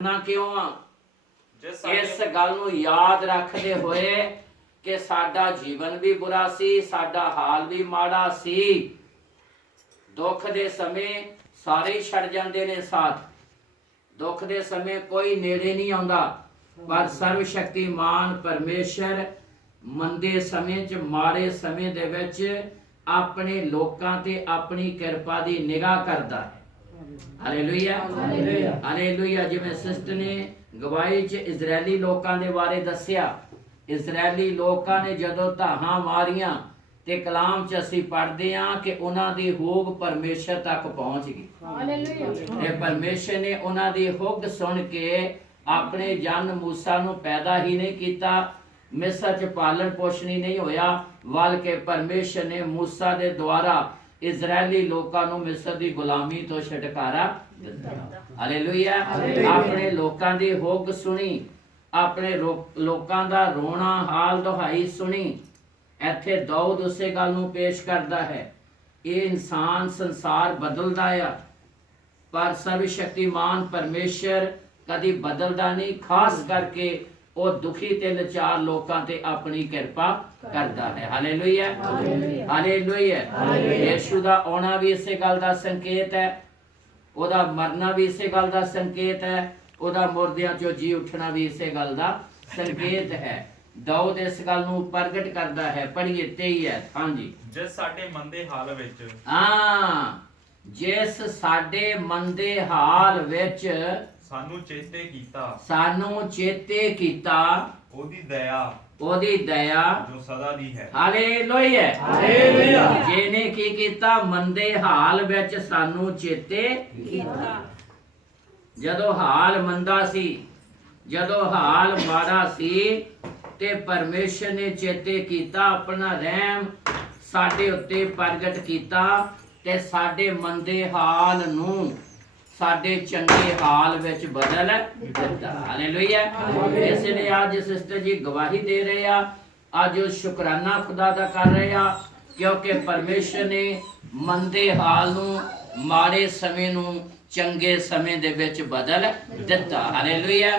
ਨਾ ਕਿਉਂ ਆ? ਇਸ ਗੱਲ ਨੂੰ ਯਾਦ ਰੱਖਦੇ ਹੋਏ ਕਿ ਸਾਡਾ ਜੀਵਨ ਵੀ ਬੁਰਾ ਸੀ, ਸਾਡਾ ਹਾਲ ਵੀ ਮਾੜਾ ਸੀ। ਦੁੱਖ ਦੇ ਸਮੇਂ ਸਾਰੇ ਛੱਡ ਜਾਂਦੇ ਨੇ ਸਾਥ। ਦੁੱਖ ਦੇ ਸਮੇਂ ਕੋਈ ਨੇੜੇ ਨਹੀਂ ਆਉਂਦਾ, ਪਰ ਸਰਵ ਸ਼ਕਤੀਮਾਨ ਪਰਮੇਸ਼ਰ ਮੰਦੇ ਸਮੇਂ 'ਚ, ਮਾੜੇ ਸਮੇਂ ਦੇ ਵਿੱਚ ਆਪਣੇ ਲੋਕਾਂ ਤੇ ਆਪਣੀ ਕਿਰਪਾ ਦੀ ਨਿਗਾਹ ਕਰਦਾ ਹੈ। Hallelujah, hallelujah. ਜਿਵੇਂ ਸਿਸਟਰ ਨੇ ਗਵਾਹੀ 'ਚ ਇਜ਼ਰਾਈਲੀ ਲੋਕਾਂ ਦੇ ਬਾਰੇ ਦੱਸਿਆ, ਇਜ਼ਰਾਈਲੀ ਲੋਕਾਂ ਨੇ ਜਦੋਂ ਧਾਹਾਂ ਮਾਰੀਆਂ ਤੇ ਕਲਾਮ 'ਚ ਅਸੀਂ ਪੜ੍ਹਦੇ ਹਾਂ ਕਿ ਉਹਨਾਂ ਦੀ ਹੋਗ ਪਰਮੇਸ਼ਰ ਤੱਕ ਪਹੁੰਚ ਗਈ। ਤੇ ਪਰਮੇਸ਼ਰ ਨੇ ਉਹਨਾਂ ਦੀ ਹੋਗ ਸੁਣ ਕੇ ਆਪਣੇ ਜਨ ਮੂਸਾ ਨੂੰ ਪੈਦਾ ਹੀ ਨਹੀਂ ਕੀਤਾ, ਮਿਸਰ 'ਚ ਪਾਲਣ ਪੋਸ਼ਣ ਹੀ ਨਹੀਂ ਹੋਇਆ, ਬਲਕਿ ਪਰਮੇਸ਼ਰ ਨੇ ਮੂਸਾ ਦੇ ਦੁਆਰਾ ਇਜ਼ਰਾਈਲੀ ਲੋਕਾਂ ਨੂੰ ਮਿਸਰ ਦੀ ਗੁਲਾਮੀ ਤੋਂ ਛੁਟਕਾਰਾ ਦਿੱਤਾ। ਹਾਲੇਲੂਇਆ। ਆਪਣੇ ਲੋਕਾਂ ਦੀ ਹੋਗ ਸੁਣੀ, ਆਪਣੇ ਲੋਕਾਂ ਦਾ ਰੋਣਾ ਹਾਲ ਦੁਹਾਈ ਸੁਣੀ। ਇੱਥੇ ਦਾਊਦ ਉਸੇ ਗੱਲ ਨੂੰ ਪੇਸ਼ ਕਰਦਾ ਹੈ। ਇਹ ਇਨਸਾਨ ਸੰਸਾਰ ਬਦਲਦਾ ਆ, ਪਰ ਸਰਵ ਸ਼ਕਤੀਮਾਨ ਪਰਮੇਸ਼ਰ ਕਦੀ ਬਦਲਦਾ ਨਹੀਂ। ਖਾਸ ਕਰਕੇ ਉਹ ਦੁਖੀ ਤੇ ਲਾਚਾਰ ਲੋਕਾਂ ਤੇ ਆਪਣੀ ਕਿਰਪਾ ਕਰਦਾ ਹੈ। Hallelujah, hallelujah. ਯਿਸੂ ਦਾ ਆਉਣਾ ਵੀ ਇਸੇ ਗੱਲ ਦਾ ਸੰਕੇਤ ਹੈ, ਉਹਦਾ ਮਰਨਾ ਵੀ ਇਸੇ ਗੱਲ ਦਾ ਸੰਕੇਤ ਹੈ, ਉਹਦਾ ਮੁਰਦਿਆਂ ਚੋਂ ਜੀ ਉੱਠਣਾ ਵੀ ਇਸੇ ਗੱਲ ਦਾ ਸੰਕੇਤ ਹੈ। ਦਾਊਦ ਇਸ ਗੱਲ ਨੂੰ ਪ੍ਰਗਟ ਕਰਦਾ ਹੈ। ਪੜ੍ਹੀਏ 23 ਹੈ। ਹਾਂਜੀ। ਜਿਸ ਸਾਡੇ ਮੰਦੇ ਹਾਲ ਵਿੱਚ, ਜਿਸ ਸਾਡੇ ਮੰਦੇ ਹਾਲ ਵਿੱਚ ਸਾਨੂੰ ਚੇਤੇ ਕੀਤਾ, ਉਹਦੀ ਦਇਆ ਜੋ ਸਦਾ ਦੀ ਹੈ। Hallelujah, hallelujah. ਜਿਹਨੇ ਕੀ ਕੀਤਾ? ਮੰਦੇ ਹਾਲ ਵਿੱਚ ਸਾਨੂੰ ਚੇਤੇ ਕੀਤਾ। ਜਦੋਂ ਹਾਲ ਮੰਦਾ ਸੀ, ਜਦੋਂ ਹਾਲ ਮਾੜਾ ਸੀ, ਤੇ ਪਰਮੇਸ਼ਰ ਨੇ ਚੇਤੇ ਕੀਤਾ, ਆਪਣਾ ਰਹਿਮ ਸਾਡੇ ਉੱਤੇ ਪ੍ਰਗਟ ਕੀਤਾ ਤੇ ਸਾਡੇ ਮੰਦੇ ਹਾਲ ਨੂੰ ਸਾਡੇ ਚੰਗੇ ਹਾਲ ਵਿੱਚ ਬਦਲ ਦਿੱਤਾ। ਹਾਲੇਲੂਇਆ। ਇਸ ਲਈ ਅੱਜ ਸਿਸਟਰ ਜੀ ਗਵਾਹੀ ਦੇ ਰਹੇ ਆ, ਅੱਜ ਉਹ ਸ਼ੁਕਰਾਨਾ ਖੁਦਾ ਦਾ ਕਰ ਰਹੇ ਆ, ਕਿਉਂਕਿ ਪਰਮੇਸ਼ਰ ਨੇ ਮੰਦੇ ਹਾਲ ਨੂੰ, ਮਾੜੇ ਸਮੇਂ ਨੂੰ ਚੰਗੇ ਸਮੇਂ ਦੇ ਵਿੱਚ ਬਦਲ ਦਿੱਤਾ। ਹਾਲੇਲੂਇਆ।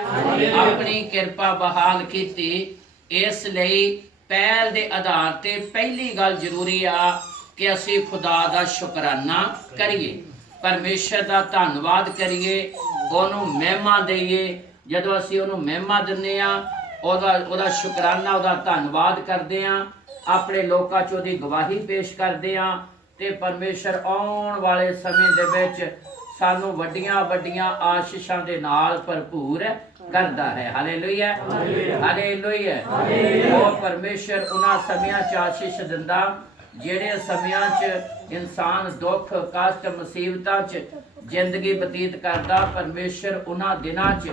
ਆਪਣੀ ਕਿਰਪਾ ਬਹਾਲ ਕੀਤੀ। ਇਸ ਲਈ ਪਹਿਲ ਦੇ ਆਧਾਰ ਤੇ ਪਹਿਲੀ ਗੱਲ ਜ਼ਰੂਰੀ ਆ ਕਿ ਅਸੀਂ ਖੁਦਾ ਦਾ ਸ਼ੁਕਰਾਨਾ ਕਰੀਏ, ਪਰਮੇਸ਼ਰ ਦਾ ਧੰਨਵਾਦ ਕਰੀਏ, ਉਹਨੂੰ ਮਹਿਮਾ ਦਈਏ। ਜਦੋਂ ਅਸੀਂ ਉਹਨੂੰ ਮਹਿਮਾ ਦਿੰਦੇ ਆ, ਉਹਦਾ ਸ਼ੁਕਰਾਨਾ, ਉਹਦਾ ਧੰਨਵਾਦ ਕਰਦੇ ਆ, ਆਪਣੇ ਲੋਕਾਂ 'ਚ ਉਹਦੀ ਗਵਾਹੀ ਪੇਸ਼ ਕਰਦੇ ਆ, ਤੇ ਪਰਮੇਸ਼ਰ ਆਉਣ ਵਾਲੇ ਸਮੇਂ ਦੇ ਵਿੱਚ ਸਾਨੂੰ ਵੱਡੀਆਂ ਵੱਡੀਆਂ ਆਸ਼ੀਸ਼ਾਂ ਦੇ ਨਾਲ ਭਰਪੂਰ ਕਰਦਾ ਹੈ। Hallelujah, hallelujah. ਉਹ ਪਰਮੇਸ਼ਰ ਉਹਨਾਂ ਸਮਿਆਂ 'ਚ ਆਸ਼ੀਸ਼ ਦਿੰਦਾ ਜਿਹੜੇ ਸਮਿਆਂ 'ਚ ਇਨਸਾਨ ਦੁੱਖ, ਕਸ਼ਟ, ਮੁਸੀਬਤਾਂ 'ਚ ਜ਼ਿੰਦਗੀ ਬਤੀਤ ਕਰਦਾ। ਪਰਮੇਸ਼ਰ ਉਹਨਾਂ ਦਿਨਾਂ 'ਚ,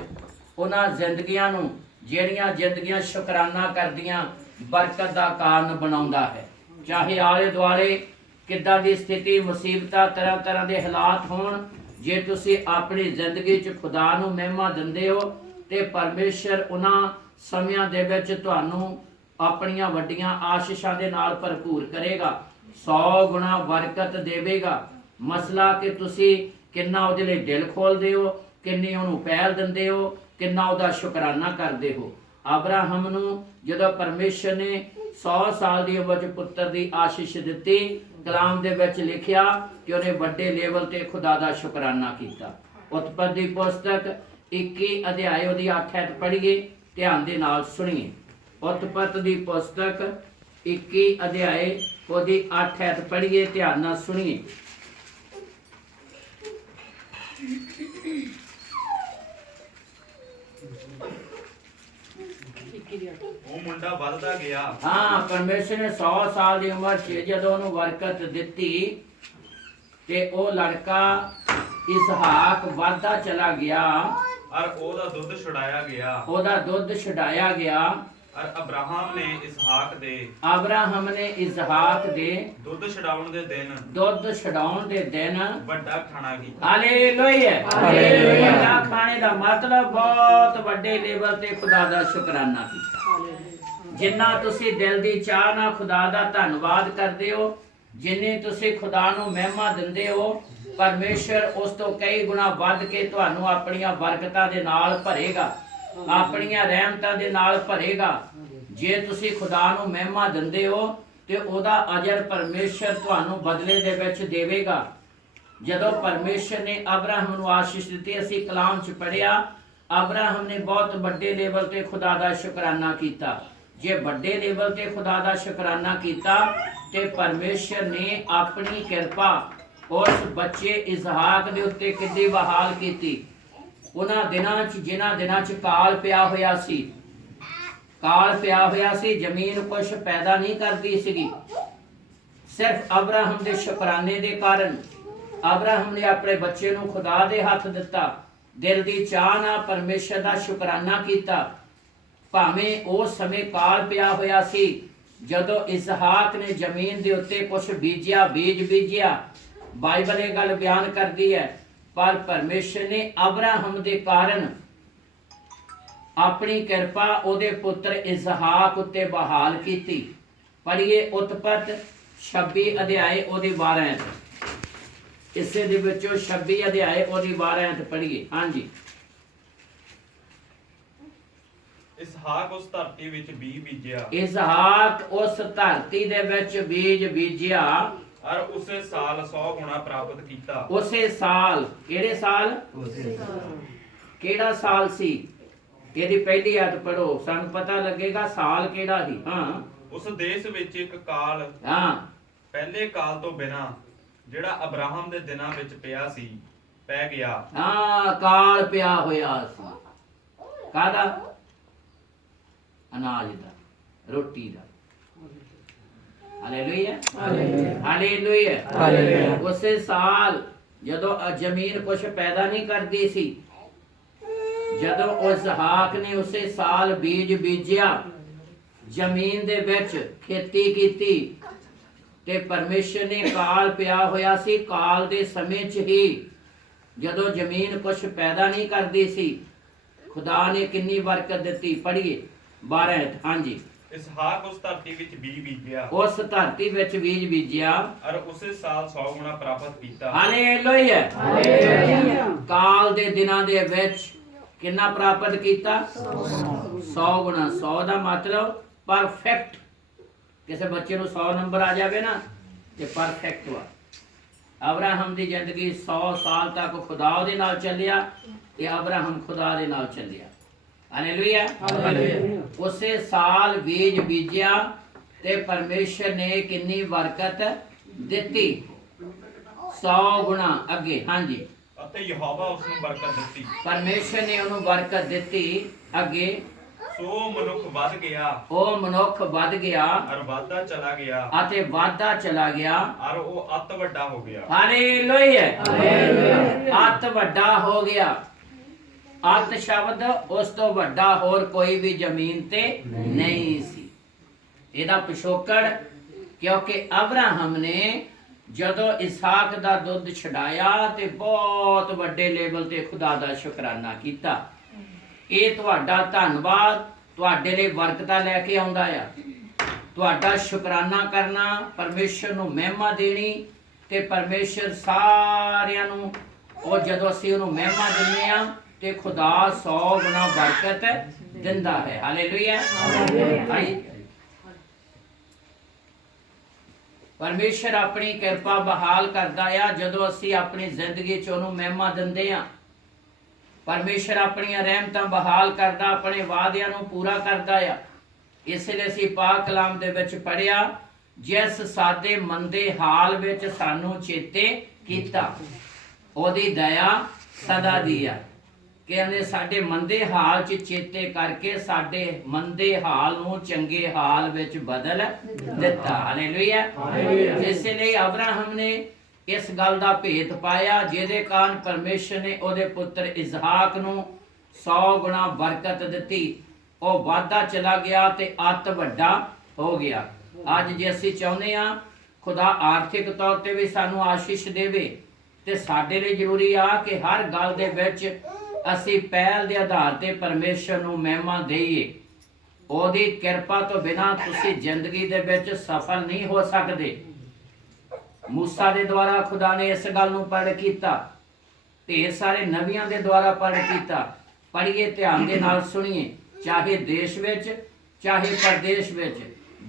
ਉਹਨਾਂ ਜ਼ਿੰਦਗੀਆਂ ਨੂੰ, ਜਿਹੜੀਆਂ ਜ਼ਿੰਦਗੀਆਂ ਸ਼ੁਕਰਾਨਾ ਕਰਦੀਆਂ, ਬਰਕਤ ਦਾ ਕਾਰਨ ਬਣਾਉਂਦਾ ਹੈ। ਚਾਹੇ ਆਲੇ ਦੁਆਲੇ ਕਿੱਦਾਂ ਦੀ ਸਥਿਤੀ, ਮੁਸੀਬਤਾਂ, ਤਰ੍ਹਾਂ ਤਰ੍ਹਾਂ ਦੇ ਹਾਲਾਤ ਹੋਣ, ਜੇ ਤੁਸੀਂ ਆਪਣੀ ਜ਼ਿੰਦਗੀ 'ਚ ਖੁਦਾ ਨੂੰ ਮਹਿਮਾ ਦਿੰਦੇ ਹੋ ਤੇ ਪਰਮੇਸ਼ਰ ਉਹਨਾਂ ਸਮਿਆਂ ਦੇ ਵਿੱਚ ਤੁਹਾਨੂੰ ਆਪਣੀਆਂ ਵੱਡੀਆਂ ਆਸ਼ੀਸ਼ਾਂ ਦੇ ਨਾਲ ਭਰਪੂਰ ਕਰੇਗਾ, 100 ਗੁਣਾ ਬਰਕਤ ਦੇਵੇਗਾ। ਮਸਲਾ ਕਿ ਤੁਸੀਂ ਕਿੰਨਾ ਉਹਦੇ ਲਈ ਦਿਲ ਖੋਲਦੇ ਹੋ, ਕਿੰਨੀ ਉਹਨੂੰ ਪਹਿਲ ਦਿੰਦੇ ਹੋ, ਕਿੰਨਾ ਉਹਦਾ ਸ਼ੁਕਰਾਨਾ ਕਰਦੇ ਹੋ। ਅਬਰਾਹਮ ਨੂੰ ਜਦੋਂ ਪਰਮੇਸ਼ਰ ਨੇ 100 ਸਾਲ ਦੀ ਉਮਰ 'ਚ ਪੁੱਤਰ ਦੀ ਆਸ਼ੀਸ਼ ਦਿੱਤੀ, ਕਲਾਮ ਦੇ ਵਿੱਚ ਲਿਖਿਆ ਕਿ ਉਹਨੇ ਵੱਡੇ ਲੈਵਲ ਤੇ ਖੁਦਾ ਦਾ ਸ਼ੁਕਰਾਨਾ ਕੀਤਾ। ਉਤਪਤੀ ਦੀ ਪੁਸਤਕ 21 ਅਧਿਆਇ ਉਹਦੀ 8 ਐਤ ਪੜ੍ਹੀਏ, ਧਿਆਨ ਦੇ ਨਾਲ ਸੁਣੀਏ। ਉਤਪਤੀ ਦੀ ਪੁਸਤਕ 21 ਅਧਿਆਇ ਉਹਦੀ 8 ਐਤ ਪੜ੍ਹੀਏ, ਧਿਆਨ ਨਾਲ ਸੁਣੀਏ। ਉਹ ਮੁੰਡਾ ਵੱਧਦਾ ਗਿਆ। ਪਰਮੇਸ਼ਰ ਨੇ 100 ਸਾਲ ਦੀ ਉਮਰ 'ਚ ਜਦੋਂ ਉਹਨੂੰ ਬਰਕਤ ਦਿੱਤੀ ਤੇ ਉਹ ਲੜਕਾ ਇਸਹਾਕ ਵੱਧਦਾ ਚਲਾ ਗਿਆ, ਔਰ ਉਹਦਾ ਦੁੱਧ ਛੁਡਾਇਆ ਗਿਆ। ਔਰ ਅਬਰਾਹਮ ਨੇ ਇਸਹਾਕ ਦੇ ਦੁੱਧ ਛਡਾਉਣ ਦੇ ਦਿਨ ਵੱਡਾ ਖਾਣਾ ਕੀਤਾ। Hallelujah, hallelujah. ਵੱਡਾ ਖਾਣੇ ਦਾ ਮਤਲਬ ਬਹੁਤ ਵੱਡੇ ਲੈਵਲ ਤੇ ਖੁਦਾ ਦਾ ਸ਼ੁਕਰਾਨਾ ਕੀਤਾ। ਜਿੰਨਾ ਤੁਸੀਂ ਦਿਲ ਦੀ ਚਾਹ ਨਾਲ ਖੁਦਾ ਦਾ ਧੰਨਵਾਦ ਕਰਦੇ ਹੋ, ਜਿੰਨੀ ਤੁਸੀਂ ਖੁਦਾ ਨੂੰ ਮਹਿਮਾ ਦਿੰਦੇ ਹੋ, ਪਰਮੇਸ਼ਰ ਉਸ ਤੋਂ ਕਈ ਗੁਣਾ ਵੱਧ ਕੇ ਤੁਹਾਨੂੰ ਆਪਣੀਆਂ ਬਰਕਤਾਂ ਦੇ ਨਾਲ ਭਰੇਗਾ, ਆਪਣੀਆਂ ਰਹਿਮਤਾਂ ਦੇ ਨਾਲ ਭਰੇਗਾ। ਜੇ ਤੁਸੀਂ ਖੁਦਾ ਨੂੰ ਮਹਿਮਾ ਦਿੰਦੇ ਹੋ ਤੇ ਉਹਦਾ ਅਜਰ ਪਰਮੇਸ਼ਰ ਤੁਹਾਨੂੰ ਬਦਲੇ ਦੇ ਵਿੱਚ ਦੇਵੇਗਾ। ਜਦੋਂ ਪਰਮੇਸ਼ਰ ਨੇ ਅਬਰਾਹਮ ਨੂੰ ਆਸ਼ੀਸ਼ ਦਿੱਤੀ, ਅਸੀਂ ਕਲਾਮ 'ਚ ਪੜ੍ਹਿਆ, ਅਬਰਾਹਮ ਨੇ ਬਹੁਤ ਵੱਡੇ ਲੈਵਲ ਤੇ ਖੁਦਾ ਦਾ ਸ਼ੁਕਰਾਨਾ ਕੀਤਾ। ਜੇ ਵੱਡੇ ਲੈਵਲ ਤੇ ਖੁਦਾ ਦਾ ਸ਼ੁਕਰਾਨਾ ਕੀਤਾ ਤੇ ਪਰਮੇਸ਼ਰ ਨੇ ਆਪਣੀ ਕਿਰਪਾ ਉਸ ਬੱਚੇ ਇਸਹਾਕ ਦੇ ਉੱਤੇ ਕਿੱਡੀ ਬਹਾਲ ਕੀਤੀ। ਉਹਨਾਂ ਦਿਨਾਂ 'ਚ, ਜਿਨ੍ਹਾਂ ਦਿਨਾਂ 'ਚ ਕਾਲ ਪਿਆ ਹੋਇਆ ਸੀ, ਕਾਲ ਪਿਆ ਹੋਇਆ ਸੀ, ਜ਼ਮੀਨ ਕੁਛ ਪੈਦਾ ਨਹੀਂ ਕਰਦੀ ਸੀਗੀ। ਸਿਰਫ ਅਬਰਾਹਮ ਦੇ ਸ਼ੁਕਰਾਨੇ ਦੇ ਕਾਰਨ ਅਬਰਾਹਮ ਨੇ ਆਪਣੇ ਬੱਚੇ ਨੂੰ ਖੁਦਾ ਦੇ ਹੱਥ ਦਿੱਤਾ। ਦਿਲ ਦੀ ਚਾਹ ਨਾਲ ਪਰਮੇਸ਼ਰ ਦਾ ਸ਼ੁਕਰਾਨਾ ਕੀਤਾ। ਭਾਵੇਂ ਉਸ ਸਮੇਂ ਕਾਲ ਪਿਆ ਹੋਇਆ ਸੀ, ਜਦੋਂ ਇਸਹਾਕ ਨੇ ਜ਼ਮੀਨ ਦੇ ਉੱਤੇ ਕੁਛ ਬੀਜਿਆ, ਬੀਜ ਬੀਜਿਆ, ਬਾਈਬਲ ਇਹ ਗੱਲ ਬਿਆਨ ਕਰਦੀ ਹੈ, ਪਰ ਪਰਮੇਸ਼ਰ ਨੇ ਅਬਰਾਹਮ ਦੇ ਕਾਰਨ ਆਪਣੀ ਕਿਰਪਾ ਉਹਦੇ ਪੁੱਤਰ ਇਸਹਾਕ ਉੱਤੇ ਬਹਾਲ ਕੀਤੀ। ਪੜ੍ਹੀਏ ਉਤਪਤ 26 ਅਧਿਆਏ ਉਹਦੀ 12 ਐਤ, ਇਸੇ ਦੇ ਵਿੱਚੋਂ 26 ਅਧਿਆਏ ਉਹਦੀ 12 ਐਤ ਪੜ੍ਹੀਏ। ਹਾਂਜੀ। ਇਸਹਾਕ ਉਸ ਧਰਤੀ ਵਿੱਚ ਬੀਜ ਬੀਜਿਆ, ਇਸਹਾਕ ਉਸ ਧਰਤੀ ਦੇ ਵਿੱਚ ਬੀਜ ਬੀਜਿਆ, ਔਰ ਉਸੇ ਸਾਲ 100 ਗੁਣਾ ਪ੍ਰਾਪਤ ਕੀਤਾ। ਉਸੇ ਸਾਲ, ਕਿਹੜੇ ਸਾਲ? ਕਿਹੜਾ ਸਾਲ ਸੀ? ਇਹਦੀ ਪਹਿਲੀ ਆਇਤ ਪੜੋ, ਸਾਨੂੰ ਪਤਾ ਲੱਗੇਗਾ ਸਾਲ ਕਿਹੜਾ ਸੀ। ਹਾਂ, ਉਸ ਦੇਸ਼ ਵਿੱਚ ਇੱਕ ਕਾਲ, ਹਾਂ, ਪਹਿਲੇ ਕਾਲ ਤੋਂ ਬਿਨਾ ਜਿਹੜਾ ਅਬਰਾਹਮ ਦੇ ਦਿਨਾਂ ਵਿੱਚ ਪਿਆ ਸੀ, ਪੈ ਗਿਆ। ਹਾਂ, ਕਾਲ ਪਿਆ ਹੋਇਆ ਸੀ। ਕਾਹਦਾ? ਅਨਾਜ ਦਾ, ਰੋਟੀ ਦਾ। Hallelujah, hallelujah, hallelujah. ਉਸੇ ਸਾਲ ਜਦੋਂ ਜ਼ਮੀਨ ਕੁਛ ਪੈਦਾ ਨਹੀਂ ਕਰਦੀ ਸੀ, ਜਦੋਂ ਇਸਹਾਕ ਨੇ ਉਸੇ ਸਾਲ ਬੀਜ ਬੀਜਿਆ, ਜ਼ਮੀਨ ਦੇ ਵਿੱਚ ਖੇਤੀ ਕੀਤੀ, ਤੇ ਪਰਮੇਸ਼ਰ ਨੇ ਕਾਲ ਪਿਆ ਹੋਇਆ ਸੀ। ਕਾਲ ਦੇ ਸਮੇਂ 'ਚ ਹੀ, ਜਦੋਂ ਜ਼ਮੀਨ ਕੁਛ ਪੈਦਾ ਨਹੀਂ ਕਰਦੀ ਸੀ, ਖੁਦਾ ਨੇ ਕਿੰਨੀ ਬਰਕਤ ਦਿੱਤੀ। ਪੜ੍ਹੀਏ 12। ਹਾਂਜੀ। ਇਸਹਾਕ ਉਸ ਧਰਤੀ ਵਿੱਚ ਬੀਜ ਬੀਜਿਆ, ਉਸ ਧਰਤੀ ਵਿੱਚ ਬੀਜ ਬੀਜਿਆ, ਔਰ ਉਸੇ ਸਾਲ 100 ਗੁਣਾ ਪ੍ਰਾਪਤ ਕੀਤਾ। Hallelujah, hallelujah. ਕਾਲ ਦੇ ਦਿਨਾਂ ਦੇ ਵਿੱਚ ਕਿੰਨਾ ਪ੍ਰਾਪਤ ਕੀਤਾ? 100 ਗੁਣਾ। 100 ਦਾ ਮਤਲਬ ਪਰਫੈਕਟ। ਕਿਸੇ ਬੱਚੇ ਨੂੰ 100 ਨੰਬਰ ਆ ਜਾਵੇ ਨਾ ਤੇ ਪਰਫੈਕਟ ਵਾ। ਅਬਰਾਹਮ ਦੀ ਜ਼ਿੰਦਗੀ 100 ਸਾਲ ਤੱਕ ਖੁਦਾ ਉਹਦੇ ਨਾਲ ਚੱਲਿਆ ਤੇ ਅਬਰਾਹਮ ਖੁਦਾ ਦੇ ਨਾਲ ਚੱਲਿਆ। Hallelujah, hallelujah. ਉਸੇ ਸਾਲ ਬੀਜ ਬੀਜਿਆ ਤੇ ਪਰਮੇਸ਼ਰ ਨੇ ਕਿੰਨੀ ਬਰਕਤ ਦਿੱਤੀ? 100 ਗੁਣਾ। ਅੱਗੇ। ਹਾਂਜੀ। ਅਤੇ ਯਹੋਵਾ ਉਸ ਨੂੰ ਬਰਕਤ ਦਿੱਤੀ। ਪਰਮੇਸ਼ਰ ਨੇ ਉਹਨੂੰ ਬਰਕਤ ਦਿੱਤੀ। ਅੱਗੇ। ਸੋ ਮਨੁੱਖ ਵੱਧ ਗਿਆ, ਉਹ ਮਨੁੱਖ ਵੱਧ ਗਿਆ, ਔਰ ਵਾਧਾ ਚਲਾ ਗਿਆ, ਅਤੇ ਵਾਧਾ ਚਲਾ ਗਿਆ, ਔਰ ਉਹ ਅਤ ਵੱਡਾ ਹੋ ਗਿਆ। Hallelujah, hallelujah. ਅਤ ਵੱਡਾ ਹੋ ਗਿਆ। ਅਤ ਸ਼ਬਦ ਉਸ ਤੋਂ ਵੱਡਾ ਹੋਰ ਕੋਈ ਵੀ ਜ਼ਮੀਨ ਤੇ ਨਹੀਂ ਸੀ। ਇਹਦਾ ਪਿਛੋਕੜ, ਕਿਉਂਕਿ ਅਬਰਾਹਮ ਨੇ ਜਦੋਂ ਇਸਹਾਕ ਦਾ ਦੁੱਧ ਛਡਾਇਆ ਤੇ ਬਹੁਤ ਵੱਡੇ ਲੈਵਲ ਤੇ ਖੁਦਾ ਦਾ ਸ਼ੁਕਰਾਨਾ ਕੀਤਾ। ਇਹ ਤੁਹਾਡਾ ਧੰਨਵਾਦ ਤੁਹਾਡੇ ਲਈ ਬਰਕਤਾਂ ਲੈ ਕੇ ਆਉਂਦਾ ਆ। ਤੁਹਾਡਾ ਸ਼ੁਕਰਾਨਾ ਕਰਨਾ, ਪਰਮੇਸ਼ਰ ਨੂੰ ਮਹਿਮਾ ਦੇਣੀ, ਤੇ ਪਰਮੇਸ਼ਰ ਸਾਰਿਆਂ ਨੂੰ, ਉਹ ਜਦੋਂ ਅਸੀਂ ਉਹਨੂੰ ਮਹਿਮਾ ਦਿੰਦੇ ਆ ਤੇ ਖੁਦਾ 100 ਗੁਣਾ ਬਰਕਤ ਦਿੰਦਾ ਹੈ। Hallelujah, hallelujah. ਪਰਮੇਸ਼ਰ ਆਪਣੀ ਕਿਰਪਾ ਬਹਾਲ ਕਰਦਾ ਆ ਜਦੋਂ ਅਸੀਂ ਆਪਣੀ ਜ਼ਿੰਦਗੀ 'ਚ ਉਹਨੂੰ ਮਹਿਮਾ ਦਿੰਦੇ ਆ। ਪਰਮੇਸ਼ਰ ਆਪਣੀਆਂ ਰਹਿਮਤਾਂ ਬਹਾਲ ਕਰਦਾ, ਆਪਣੇ ਵਾਅਦਿਆਂ ਨੂੰ ਪੂਰਾ ਕਰਦਾ ਆ। ਇਸ ਲਈ ਅਸੀਂ ਪਾਕ ਕਲਾਮ ਦੇ ਵਿੱਚ ਪੜ੍ਹਿਆ, ਜਿਸ ਸਾਡੇ ਮੰਦੇ ਹਾਲ ਵਿੱਚ ਸਾਨੂੰ ਚੇਤੇ ਕੀਤਾ, ਉਹਦੀ ਦਇਆ ਸਦਾ ਦੀ ਆ। ਕਹਿੰਦੇ ਸਾਡੇ ਮੰਦੇ ਹਾਲ 'ਚ ਚੇਤੇ ਕਰਕੇ ਸਾਡੇ ਮੰਦੇ ਹਾਲ ਨੂੰ ਚੰਗੇ ਹਾਲ ਵਿੱਚ ਬਦਲ ਦਿੱਤਾ। ਹਾਲੇਲੂਇਆ। ਇਸ ਲਈ ਅਬਰਾਹਮ ਨੇ ਇਸ ਗੱਲ ਦਾ ਭੇਤ ਪਾਇਆ, ਜਿਹਦੇ ਕਾਰਨ ਪਰਮੇਸ਼ਰ ਨੇ ਉਹਦੇ ਪੁੱਤਰ ਇਸਹਾਕ ਨੂੰ 100 ਗੁਣਾ ਬਰਕਤ ਦਿੱਤੀ। ਉਹ ਵਾਧਾ ਚਲਾ ਗਿਆ ਤੇ ਅਤ ਵੱਡਾ ਹੋ ਗਿਆ। ਅੱਜ ਜੇ ਅਸੀਂ ਚਾਹੁੰਦੇ ਆ ਖੁਦਾ ਆਰਥਿਕ ਤੌਰ ਤੇ ਵੀ ਸਾਨੂੰ ਆਸ਼ੀਸ਼ ਦੇਵੇ, ਤੇ ਸਾਡੇ ਲਈ ਜ਼ਰੂਰੀ ਆ ਕਿ ਹਰ ਗੱਲ ਦੇ ਵਿੱਚ ਅਸੀਂ ਪਹਿਲ ਦੇ ਆਧਾਰ ਤੇ ਪਰਮੇਸ਼ਰ ਨੂੰ ਮਹਿਮਾ ਦੇਈਏ। ਉਹਦੀ ਕਿਰਪਾ ਤੋਂ ਬਿਨਾਂ ਤੁਸੀਂ ਜ਼ਿੰਦਗੀ ਦੇ ਵਿੱਚ ਸਫਲ ਨਹੀਂ ਹੋ ਸਕਦੇ। मूसा ਦੇ ਦੁਆਰਾ ਖੁਦਾ ਨੇ ਇਸ ਗੱਲ ਨੂੰ ਪ੍ਰਗਟ ਕੀਤਾ, ਢੇਰ ਸਾਰੇ ਨਬੀਆਂ ਦੇ ਦੁਆਰਾ ਪ੍ਰਗਟ ਕੀਤਾ। ਪੜ੍ਹੀਏ, ਧਿਆਨ ਦੇ ਨਾਲ ਸੁਣੀਏ। ਚਾਹੇ ਦੇਸ਼ ਵਿੱਚ ਚਾਹੇ ਪ੍ਰਦੇਸ਼ ਵਿੱਚ,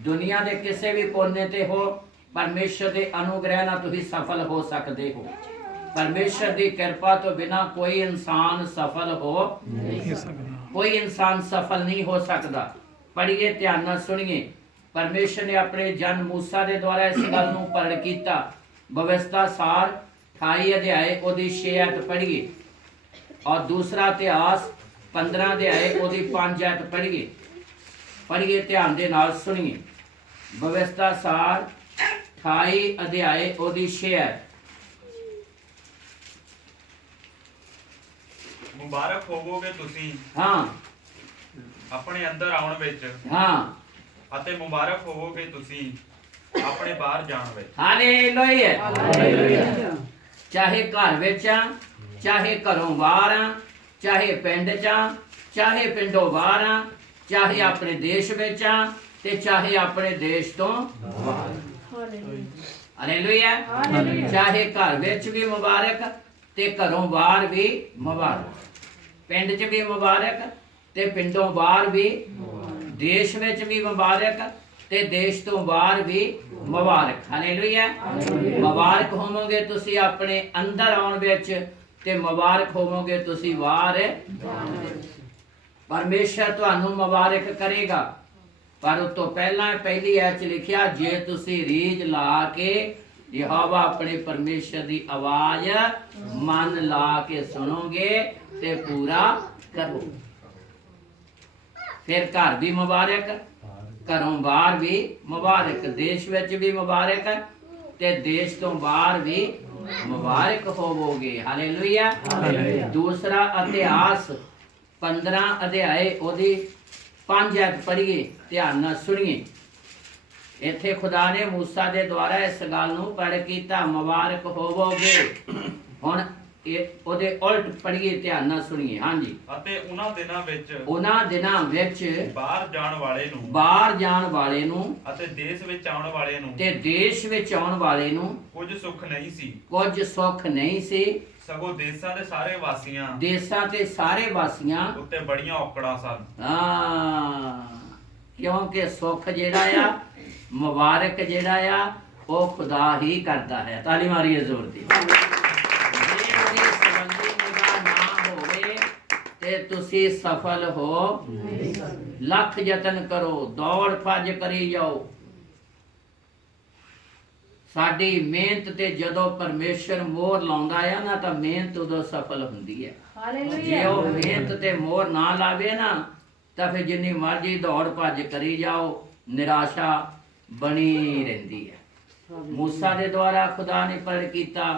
ਦੁਨੀਆ ਦੇ ਕਿਸੇ ਵੀ ਕੋਨੇ ਤੇ ਹੋ, ਪਰਮੇਸ਼ਰ ਦੇ ਅਨੁਗ੍ਰਹਿ ਨਾਲ ਤੁਸੀਂ ਸਫਲ ਹੋ ਸਕਦੇ ਹੋ। परमेश्वर की कृपा तो बिना कोई इंसान सफल हो नहीं सकता, कोई इंसान सफल नहीं हो सकता। पढ़िए, ध्यान नाल सुनिए। परमेश्वर ने अपने जन मूसा के द्वारा इस गल नूं प्रगट कीता। व्यवस्था सार 28 अध्याय ओदी 6 आयत पढ़िए, और दूसरा इतिहास 15 अध्याय ओदी 5 आयत पढ़िए। पढ़िए, ध्यान दे नाल सुनिए। व्यवस्था सार 28 अध्याय ओदी 6 आयत। ਮੁਬਾਰਕ ਹੋਵੋਗੇ ਤੁਸੀਂ ਹਾਂ ਆਪਣੇ ਅੰਦਰ ਆਉਣ ਵਿੱਚ, ਹਾਂ, ਅਤੇ ਮੁਬਾਰਕ ਹੋਵੋਗੇ ਤੁਸੀਂ ਆਪਣੇ ਬਾਹਰ ਜਾਣ ਵਿੱਚ। Hallelujah, hallelujah. ਚਾਹੇ ਘਰ ਵਿੱਚ ਆ, ਚਾਹੇ ਘਰੋਂ ਬਾਹਰ ਆ, ਚਾਹੇ ਪਿੰਡ 'ਚ ਆ, ਚਾਹੇ ਪਿੰਡੋਂ ਬਾਹਰ ਆ, ਚਾਹੇ ਆਪਣੇ ਦੇਸ਼ ਵਿੱਚ ਆ ਤੇ ਚਾਹੇ ਆਪਣੇ ਦੇਸ਼ ਤੋਂ ਬਾਹਰ। ਹਾਲੇਲੂਇਆ, ਚਾਹੇ ਘਰ ਵਿੱਚ ਵੀ ਮੁਬਾਰਕ ਤੇ ਘਰੋਂ ਬਾਹਰ ਵੀ ਮੁਬਾਰਕ, ਪਿੰਡ 'ਚ ਵੀ ਮੁਬਾਰਕ ਤੇ ਪਿੰਡੋਂ ਬਾਹਰ ਵੀ, ਦੇਸ਼ ਵਿੱਚ ਵੀ ਮੁਬਾਰਕ ਤੇ ਦੇਸ਼ ਤੋਂ ਬਾਹਰ ਵੀ ਮੁਬਾਰਕ। ਹਾਲੇਲੂਇਆ। ਮੁਬਾਰਕ ਹੋਵੋਗੇ ਤੁਸੀਂ ਆਪਣੇ ਅੰਦਰ ਆਉਣ ਵਿੱਚ ਤੇ ਮੁਬਾਰਕ ਹੋਵੋਗੇ ਤੁਸੀਂ ਬਾਹਰ। ਪਰਮੇਸ਼ਰ ਤੁਹਾਨੂੰ ਮੁਬਾਰਕ ਕਰੇਗਾ, ਪਰ ਉਸ ਤੋਂ ਪਹਿਲਾਂ ਪਹਿਲੀ ਐਚ ਲਿਖਿਆ, ਜੇ ਤੁਸੀਂ ਰੀਝ ਲਾ ਕੇ ਯਹੋਵਾ ਆਪਣੇ ਪਰਮੇਸ਼ਰ ਦੀ ਆਵਾਜ਼ ਮਨ ਲਾ ਕੇ ਸੁਣੋਗੇ ਤੇ ਪੂਰਾ ਕਰੋ। ਫਿਰ ਘਰ ਵੀ ਮੁਬਾਰਕ, ਘਰੋਂ ਬਾਹਰ ਵੀ ਮੁਬਾਰਕ, ਦੇਸ਼ ਵਿੱਚ ਵੀ ਮੁਬਾਰਕ ਤੇ ਦੇਸ਼ ਤੋਂ ਬਾਹਰ ਵੀ ਮੁਬਾਰਕ ਹੋਵੋਗੇ। ਹਾਲੇਲੂਇਆ। ਦੂਸਰਾ ਇਤਿਹਾਸ 15 ਅਧਿਆਏ ਉਹਦੀ 5 ਆਇਤ ਪੜ੍ਹੀਏ, ਧਿਆਨ ਨਾਲ ਸੁਣੀਏ। ਇੱਥੇ ਖੁਦਾ ਨੇ ਮੂਸਾ ਦੇ ਦੁਆਰਾ ਇਸ ਗੱਲ ਨੂੰ ਪ੍ਰਗਟ ਕੀਤਾ, ਮੁਬਾਰਕ ਹੋਵੋਗੇ। ਹੁਣ ਇਹ ਉਹਦੇ ਉਲਟ ਪੜ੍ਹੀਏ, ਧਿਆਨ ਨਾਲ ਸੁਣੀਏ। ਹਾਂਜੀ। ਅਤੇ ਉਹਨਾਂ ਦਿਨਾਂ ਵਿੱਚ ਬਾਹਰ ਜਾਣ ਵਾਲੇ ਨੂੰ ਅਤੇ ਦੇਸ਼ ਵਿੱਚ ਆਉਣ ਵਾਲੇ ਨੂੰ ਕੁਝ ਸੁੱਖ ਨਹੀਂ ਸੀ, ਸਗੋਂ ਦੇਸ਼ਾਂ ਤੇ ਸਾਰੇ ਵਾਸੀਆਂ ਉੱਤੇ ਬੜੀਆਂ ਔਕੜਾਂ ਸਨ। ਕਿਉਂਕਿ ਸੁੱਖ ਜਿਹੜਾ ਆ, ਮੁਬਾਰਕ ਜਿਹੜਾ ਆ, ਉਹ ਖੁਦਾ ਹੀ ਕਰਦਾ ਹੈ। ਤਾਲੀ ਮਾਰੀਏ ਜ਼ੋਰ ਦੀ। ਜੇ ਉਹਦੀ ਸੰਬੰਧੀ ਨਿਗਾਹ ਨਾ ਹੋਵੇ ਤੇ ਤੁਸੀਂ ਸਫਲ ਹੋ ਨਹੀਂ ਸਕਦੇ। ਲੱਖ ਯਤਨ ਕਰੋ, ਦੌੜ ਭੱਜ ਕਰੀ ਜਾਓ। ਸਾਡੀ ਮਿਹਨਤ ਤੇ ਜਦੋਂ ਪਰਮੇਸ਼ਰ ਮੋਹਰ ਲਾਉਂਦਾ ਆ ਨਾ, ਤਾਂ ਮਿਹਨਤ ਉਦੋਂ ਸਫਲ ਹੁੰਦੀ ਹੈ। ਜੇ ਉਹ ਮਿਹਨਤ ਤੇ ਮੋਹਰ ਨਾ ਲਾਵੇ ਨਾ, ਤਾਂ ਫਿਰ ਜਿੰਨੀ ਮਰਜ਼ੀ ਦੌੜ ਭੱਜ ਕਰੀ ਜਾਓ, ਨਿਰਾਸ਼ਾ ਬਣੀ ਰਹਿੰਦੀ ਹੈ। ਮੂਸਾ ਦੇ ਦੁਆਰਾ ਖੁਦਾ ਨੇ ਪ੍ਰਗਟ ਕੀਤਾ,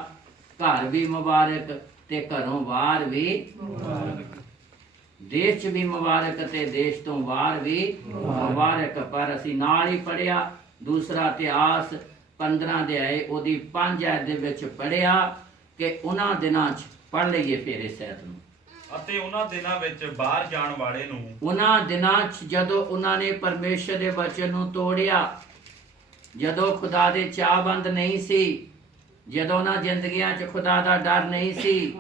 ਘਰ ਵੀ ਮੁਬਾਰਕ ਤੇ ਘਰੋਂ ਬਾਹਰ ਵੀ ਮੁਬਾਰਕ, ਦੇਸ਼ 'ਚ ਵੀ ਮੁਬਾਰਕ ਤੇ ਦੇਸ਼ ਤੋਂ ਬਾਹਰ ਵੀ ਮੁਬਾਰਕ। ਪਰ ਅਸੀਂ ਨਾਲ ਹੀ ਪੜ੍ਹਿਆ ਦੂਸਰਾ ਇਤਿਹਾਸ 15 ਅਧਿਆਏ ਉਹਦੀ 5 ਆਇਤ ਦੇ ਵਿੱਚ ਪੜ੍ਹਿਆ ਕਿ ਉਹਨਾਂ ਦਿਨਾਂ 'ਚ ਪੜ੍ਹ ਲਈਏ ਫਿਰ ਇਸ ਆਇਤ ਨੂੰ। ਅਤੇ ਉਹਨਾਂ ਦਿਨਾਂ ਵਿੱਚ ਬਾਹਰ ਜਾਣ ਵਾਲੇ ਨੂੰ, ਉਹਨਾਂ ਦਿਨਾਂ 'ਚ ਜਦੋਂ ਉਹਨਾਂ ਨੇ ਪਰਮੇਸ਼ਰ ਦੇ ਵਚਨ ਨੂੰ ਤੋੜਿਆ, ਜਦੋਂ ਖੁਦਾ ਦੇ ਚਾਹਬੰਦ ਨਹੀਂ ਸੀ, ਜਦੋਂ ਉਹਨਾਂ ਜ਼ਿੰਦਗੀਆਂ 'ਚ ਖੁਦਾ ਦਾ ਡਰ ਨਹੀਂ ਸੀ,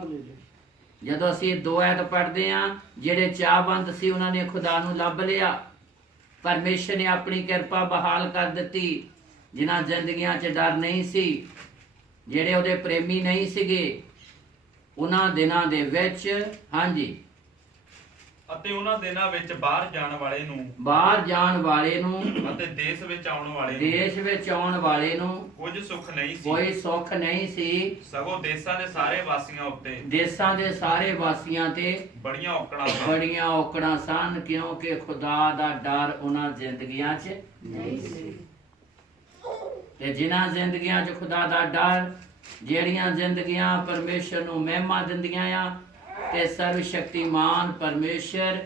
ਜਦੋਂ ਅਸੀਂ 2 ਆਇਤ ਪੜ੍ਹਦੇ ਹਾਂ, ਜਿਹੜੇ ਚਾਹਬੰਦ ਸੀ ਉਹਨਾਂ ਨੇ ਖੁਦਾ ਨੂੰ ਲੱਭ ਲਿਆ, ਪਰਮੇਸ਼ਰ ਨੇ ਆਪਣੀ ਕਿਰਪਾ ਬਹਾਲ ਕਰ ਦਿੱਤੀ। ਜਿਨ੍ਹਾਂ ਜ਼ਿੰਦਗੀਆਂ 'ਚ ਡਰ ਨਹੀਂ ਸੀ, ਜਿਹੜੇ ਉਹਦੇ ਪ੍ਰੇਮੀ ਨਹੀਂ ਸੀਗੇ, ਉਹਨਾਂ ਦਿਨਾਂ ਦੇ ਵਿੱਚ, ਹਾਂਜੀ, ਅਤੇ ਉਹਨਾਂ ਦਿਨਾਂ ਵਿੱਚ ਬਾਹਰ ਜਾਣ ਵਾਲੇ ਨੂੰ ਅਤੇ ਦੇਸ਼ ਵਿੱਚ ਆਉਣ ਵਾਲੇ ਨੂੰ ਕੁਝ ਸੁੱਖ ਨਹੀਂ ਸੀ, ਕੋਈ ਸੁੱਖ ਨਹੀਂ ਸੀ, ਸਗੋਂ ਦੇਸ਼ਾਂ ਦੇ ਸਾਰੇ ਵਾਸੀਆਂ ਤੇ ਬੜੀਆਂ ਔਕੜਾਂ ਸਨ, ਕਿਉਂਕਿ ਖੁਦਾ ਦਾ ਡਰ ਉਹਨਾਂ ਜ਼ਿੰਦਗੀਆਂ 'ਚ ਨਹੀਂ ਸੀ। ਤੇ ਜਿਨ੍ਹਾਂ ਜ਼ਿੰਦਗੀਆਂ 'ਚ ਖੁਦਾ ਦਾ ਡਰ, ਜਿਹੜੀਆਂ ਜ਼ਿੰਦਗੀਆਂ ਪਰਮੇਸ਼ਰ ਨੂੰ ਮਹਿਮਾ ਦਿੰਦੀਆਂ ਆ, ਤੇ ਸਰਵ ਸ਼ਕਤੀਮਾਨ ਪਰਮੇਸ਼ਰ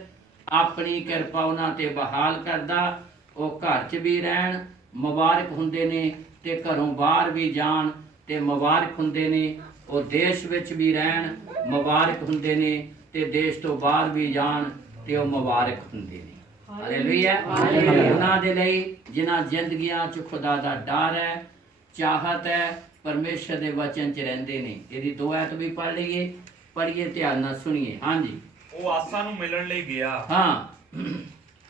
ਆਪਣੀ ਕਿਰਪਾ ਉਹਨਾਂ ਤੇ ਬਹਾਲ ਕਰਦਾ, ਉਹ ਘਰ 'ਚ ਵੀ ਰਹਿਣ, ਮੁਬਾਰਕ ਹੁੰਦੇ ਨੇ, ਤੇ ਘਰੋਂ ਬਾਹਰ ਵੀ ਜਾਣ ਤੇ ਮੁਬਾਰਕ ਹੁੰਦੇ ਨੇ। ਉਹ ਦੇਸ਼ ਵਿੱਚ ਵੀ ਰਹਿਣ, ਮੁਬਾਰਕ ਹੁੰਦੇ ਨੇ, ਤੇ ਦੇਸ਼ ਤੋਂ ਬਾਹਰ ਵੀ ਜਾਣ ਤੇ ਉਹ ਮੁਬਾਰਕ ਹੁੰਦੇ ਨੇ। ਹਾਲੇਲੂਇਆ। ਉਹਨਾਂ ਦੇ ਲਈ ਜਿਨ੍ਹਾਂ ਜ਼ਿੰਦਗੀਆਂ 'ਚ ਖੁਦਾ ਦਾ ਡਰ ਹੈ, ਚਾਹਤ ਹੈ, ਪਰਮੇਸ਼ਰ ਦੇ ਵਚਨ 'ਚ ਰਹਿੰਦੇ ਨੇ। ਇਹਦੀ 2 ਐਤ ਵੀ ਪੜ੍ਹ ਲਈਏ, ਪੜ੍ਹੀਏ, ਧਿਆਨ ਨਾਲ ਸੁਣੀਏ। ਹਾਂਜੀ। ਉਹ ਆਸਾ ਨੂੰ ਮਿਲਣ ਲਈ ਗਿਆ ਹਾਂ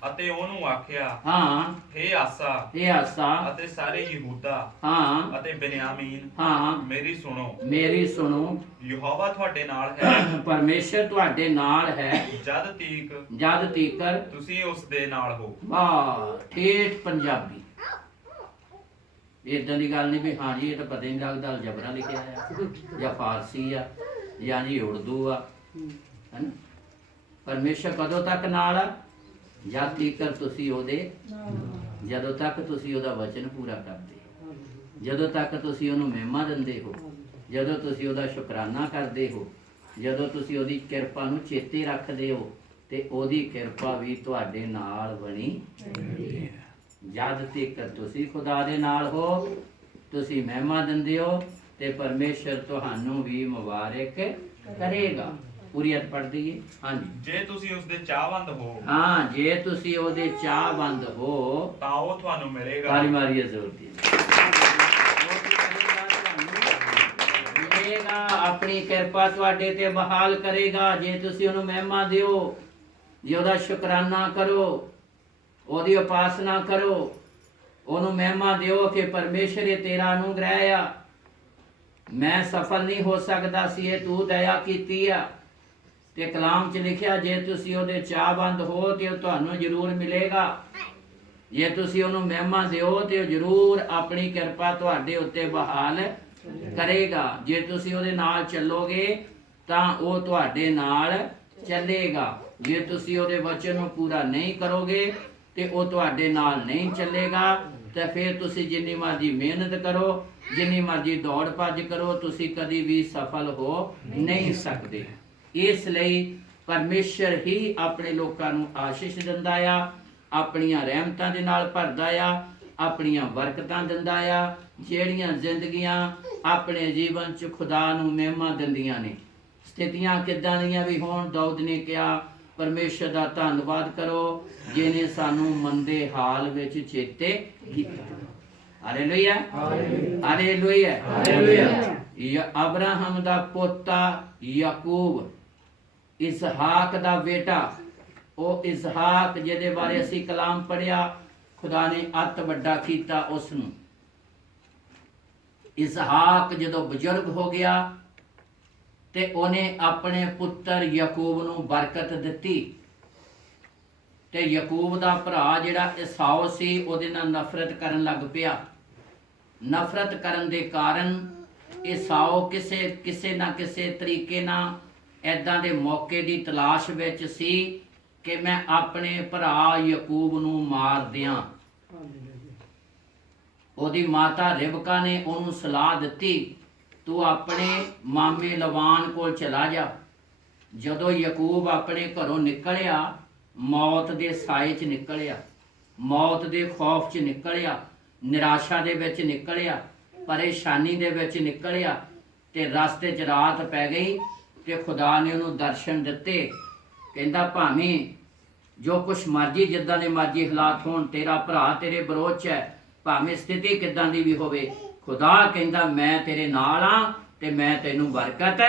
ਅਤੇ ਉਹਨੂੰ ਆਖਿਆ, ਹਾਂ ਹੇ ਆਸਾ ਇਹ ਆਸਾ ਅਤੇ ਸਾਰੇ ਯਹੂਦਾ ਹਾਂ ਅਤੇ ਬਨਿਆਮੀਨ, ਹਾਂ ਮੇਰੀ ਸੁਣੋ, ਮੇਰੀ ਸੁਣੋ, ਯਹੋਵਾ ਤੁਹਾਡੇ ਨਾਲ ਹੈ ਪਰਮੇਸ਼ਰ ਤੁਹਾਡੇ ਨਾਲ ਹੈ ਜਦ ਤੀਕਰ ਤੁਸੀਂ ਉਸ ਦੇ ਨਾਲ ਹੋ। ਵਾਹ, ਠੇਠ ਪੰਜਾਬੀ। ਇਦਾਂ ਦੀ ਗੱਲ ਨਹੀਂ ਵੀ ਹਾਂ ਜੀ ਇਹ ਤਾਂ ਪਤਾ ਹੀ ਨਹੀਂ ਲੱਗਦਾ ਅਲਜਬਰਾ ਲਿਖਿਆ ਆ ਜਾਂ ਫਾਰਸੀ ਆ ਜਾਂ ਜੀ ਉਰਦੂ ਆ, ਹੈਨਾ। ਪਰਮੇਸ਼ਰ ਕਦੋਂ ਤੱਕ ਨਾਲ ਆ? ਜਦ ਤੀਕਰ ਤੁਸੀਂ ਉਹਦੇ, ਜਦੋਂ ਤੱਕ ਤੁਸੀਂ ਉਹਦਾ ਵਚਨ ਪੂਰਾ ਕਰਦੇ ਹੋ, ਜਦੋਂ ਤੱਕ ਤੁਸੀਂ ਉਹਨੂੰ ਮਹਿਮਾ ਦਿੰਦੇ ਹੋ, ਜਦੋਂ ਤੁਸੀਂ ਉਹਦਾ ਸ਼ੁਕਰਾਨਾ ਕਰਦੇ ਹੋ, ਜਦੋਂ ਤੁਸੀਂ ਉਹਦੀ ਕਿਰਪਾ ਨੂੰ ਚੇਤੇ ਰੱਖਦੇ ਹੋ, ਤੇ ਉਹਦੀ ਕਿਰਪਾ ਵੀ ਤੁਹਾਡੇ ਨਾਲ ਬਣੀ ਰਹਿੰਦੀ ਹੈ। ਜਦ ਤੀਕਰ ਤੁਸੀਂ ਖੁਦਾ ਦੇ ਨਾਲ ਹੋ, ਤੁਸੀਂ ਮਹਿਮਾ ਦਿੰਦੇ ਹੋ, ਤੇ ਪਰਮੇਸ਼ਰ ਤੁਹਾਨੂੰ ਵੀ ਮੁਬਾਰਕ ਕਰੇਗਾ। ਪੂਰੀ ਅਰਥ ਪੜ੍ਹ ਦਈਏ। ਹਾਂਜੀ। ਜੇ ਤੁਸੀਂ ਉਸ ਦੇ ਚਾਹਵੰਦ ਹੋ, ਹਾਂ, ਜੇ ਤੁਸੀਂ ਉਹਦੇ ਚਾਹਵੰਦ ਹੋ ਤਾਂ ਉਹ ਤੁਹਾਨੂੰ ਮਿਲੇਗਾ। ਤਾਲੀ ਮਾਰੀਏ ਜ਼ੋਰ ਦੀ। ਮਿਲੇਗਾ, ਆਪਣੀ ਕਿਰਪਾ ਤੁਹਾਡੇ ਤੇ ਬਹਾਲ ਕਰੇਗਾ ਜੇ ਤੁਸੀਂ ਉਹਨੂੰ ਮਹਿਮਾ ਦਿਓ, ਜੇ ਉਹਦਾ ਸ਼ੁਕਰਾਨਾ ਕਰੋ, ਉਹਦੀ ਉਪਾਸਨਾ ਕਰੋ, ਉਹਨੂੰ ਮਹਿਮਾ ਦਿਓ ਕਿ ਪਰਮੇਸ਼ਰ ਇਹ ਤੇਰਾ ਅਨੁਗ੍ਰਹਿ ਆ, ਮੈਂ ਸਫਲ ਨਹੀਂ ਹੋ ਸਕਦਾ ਸੀ, ਇਹ ਤੂੰ ਦਇਆ ਕੀਤੀ ਆ। ਤੇ ਕਲਾਮ 'ਚ ਲਿਖਿਆ ਜੇ ਤੁਸੀਂ ਉਹਦੇ ਚਾਹਵੰਦ ਹੋ ਤੇ ਉਹ ਤੁਹਾਨੂੰ ਜ਼ਰੂਰ ਮਿਲੇਗਾ। ਜੇ ਤੁਸੀਂ ਉਹਨੂੰ ਮਹਿਮਾ ਦਿਓ ਤੇ ਉਹ ਜ਼ਰੂਰ ਆਪਣੀ ਕਿਰਪਾ ਤੁਹਾਡੇ ਉੱਤੇ ਬਹਾਲ ਕਰੇਗਾ। ਜੇ ਤੁਸੀਂ ਉਹਦੇ ਨਾਲ ਚੱਲੋਗੇ ਤਾਂ ਉਹ ਤੁਹਾਡੇ ਨਾਲ ਚੱਲੇਗਾ। ਜੇ ਤੁਸੀਂ ਉਹਦੇ ਵਚਨ ਨੂੰ ਪੂਰਾ ਨਹੀਂ ਕਰੋਗੇ ਤੇ ਉਹ ਤੁਹਾਡੇ ਨਾਲ ਨਹੀਂ ਚੱਲੇਗਾ। ਤੇ ਫਿਰ ਤੁਸੀਂ ਜਿੰਨੀ ਮਰਜ਼ੀ ਮਿਹਨਤ ਕਰੋ, ਜਿੰਨੀ ਮਰਜ਼ੀ ਦੌੜ ਭੱਜ ਕਰੋ, ਤੁਸੀਂ ਕਦੀ ਵੀ ਸਫਲ ਹੋ ਨਹੀਂ ਸਕਦੇ। ਇਸ ਲਈ ਪਰਮੇਸ਼ਰ ਹੀ ਆਪਣੇ ਲੋਕਾਂ ਨੂੰ ਆਸ਼ੀਸ਼ ਦਿੰਦਾ ਆ, ਆਪਣੀਆਂ ਰਹਿਮਤਾਂ ਦੇ ਨਾਲ ਭਰਦਾ ਆ, ਆਪਣੀਆਂ ਬਰਕਤਾਂ ਦਿੰਦਾ ਆ, ਜਿਹੜੀਆਂ ਜ਼ਿੰਦਗੀਆਂ ਆਪਣੇ ਜੀਵਨ 'ਚ ਖੁਦਾ ਨੂੰ ਮਹਿਮਾ ਦਿੰਦੀਆਂ ਨੇ। ਸਥਿਤੀਆਂ ਕਿੱਦਾਂ ਦੀਆਂ ਵੀ ਹੋਣ, ਦਾਊਦ ਨੇ ਕਿਹਾ ਪਰਮੇਸ਼ਰ ਦਾ ਧੰਨਵਾਦ ਕਰੋ ਜਿਹਨੇ ਸਾਨੂੰ ਮੰਦੇ ਹਾਲ ਵਿੱਚ ਚੇਤੇ ਕੀਤਾ। Hallelujah, hallelujah, hallelujah. ਅਬਰਾਹਮ ਦਾ ਪੋਤਾ ਯਾਕੂਬ, ਇਸਹਾਕ ਦਾ ਬੇਟਾ, ਉਹ ਇਸਹਾਕ ਜਿਹਦੇ ਬਾਰੇ ਅਸੀਂ ਕਲਾਮ ਪੜਿਆ, ਖੁਦਾ ਨੇ ਅਤ ਵੱਡਾ ਕੀਤਾ ਉਸ ਨੂੰ। ਇਸਹਾਕ ਜਦੋਂ ਬਜ਼ੁਰਗ ਹੋ ਗਿਆ ਤੇ ਉਹਨੇ ਆਪਣੇ ਪੁੱਤਰ ਯਾਕੂਬ ਨੂੰ ਬਰਕਤ ਦਿੱਤੀ, ਤੇ ਯਾਕੂਬ ਦਾ ਭਰਾ ਜਿਹੜਾ ਈਸਾਓ ਸੀ ਉਹਦੇ ਨਾਲ ਨਫ਼ਰਤ ਕਰਨ ਲੱਗ ਪਿਆ। ਨਫ਼ਰਤ ਕਰਨ ਦੇ ਕਾਰਨ ਈਸਾਓ ਕਿਸੇ ਨਾ ਕਿਸੇ ਤਰੀਕੇ ਨਾਲ ਏਦਾਂ ਦੇ ਮੌਕੇ ਦੀ ਤਲਾਸ਼ ਵਿੱਚ ਸੀ ਕਿ ਮੈਂ ਆਪਣੇ ਭਰਾ ਯਾਕੂਬ ਨੂੰ ਮਾਰ ਦਿਆਂ। ਉਹਦੀ ਮਾਤਾ ਰਿਬਕਾ ਨੇ ਉਹਨੂੰ ਸਲਾਹ ਦਿੱਤੀ, ਤੂੰ ਆਪਣੇ ਮਾਮੇ ਲਵਾਨ ਕੋਲ ਚਲਾ ਜਾ। ਜਦੋਂ ਯਾਕੂਬ ਆਪਣੇ ਘਰੋਂ ਨਿਕਲਿਆ, ਮੌਤ ਦੇ ਸਾਏ 'ਚ ਨਿਕਲਿਆ, ਮੌਤ ਦੇ ਖੌਫ 'ਚ ਨਿਕਲਿਆ, ਨਿਰਾਸ਼ਾ ਦੇ ਵਿੱਚ ਨਿਕਲਿਆ, ਪਰੇਸ਼ਾਨੀ ਦੇ ਵਿੱਚ ਨਿਕਲਿਆ, ਤੇ ਰਸਤੇ 'ਚ ਰਾਤ ਪੈ ਗਈ ਤੇ ਖੁਦਾ ਨੇ ਉਹਨੂੰ ਦਰਸ਼ਨ ਦਿੱਤੇ। ਕਹਿੰਦਾ ਭਾਵੇਂ ਜੋ ਕੁਛ ਮਰਜੀ, ਜਿੱਦਾਂ ਦੇ ਮਰਜੀ ਹਾਲਾਤ ਹੋਣ, ਤੇਰਾ ਭਰਾ ਤੇਰੇ ਵਿਰੋਧ 'ਚ ਹੈ, ਭਾਵੇਂ ਸਥਿਤੀ ਕਿੱਦਾਂ ਦੀ ਵੀ ਹੋਵੇ, ਖੁਦਾ ਕਹਿੰਦਾ ਮੈਂ ਤੇਰੇ ਨਾਲ ਆ ਤੇ ਮੈਂ ਤੈਨੂੰ ਬਰਕਤ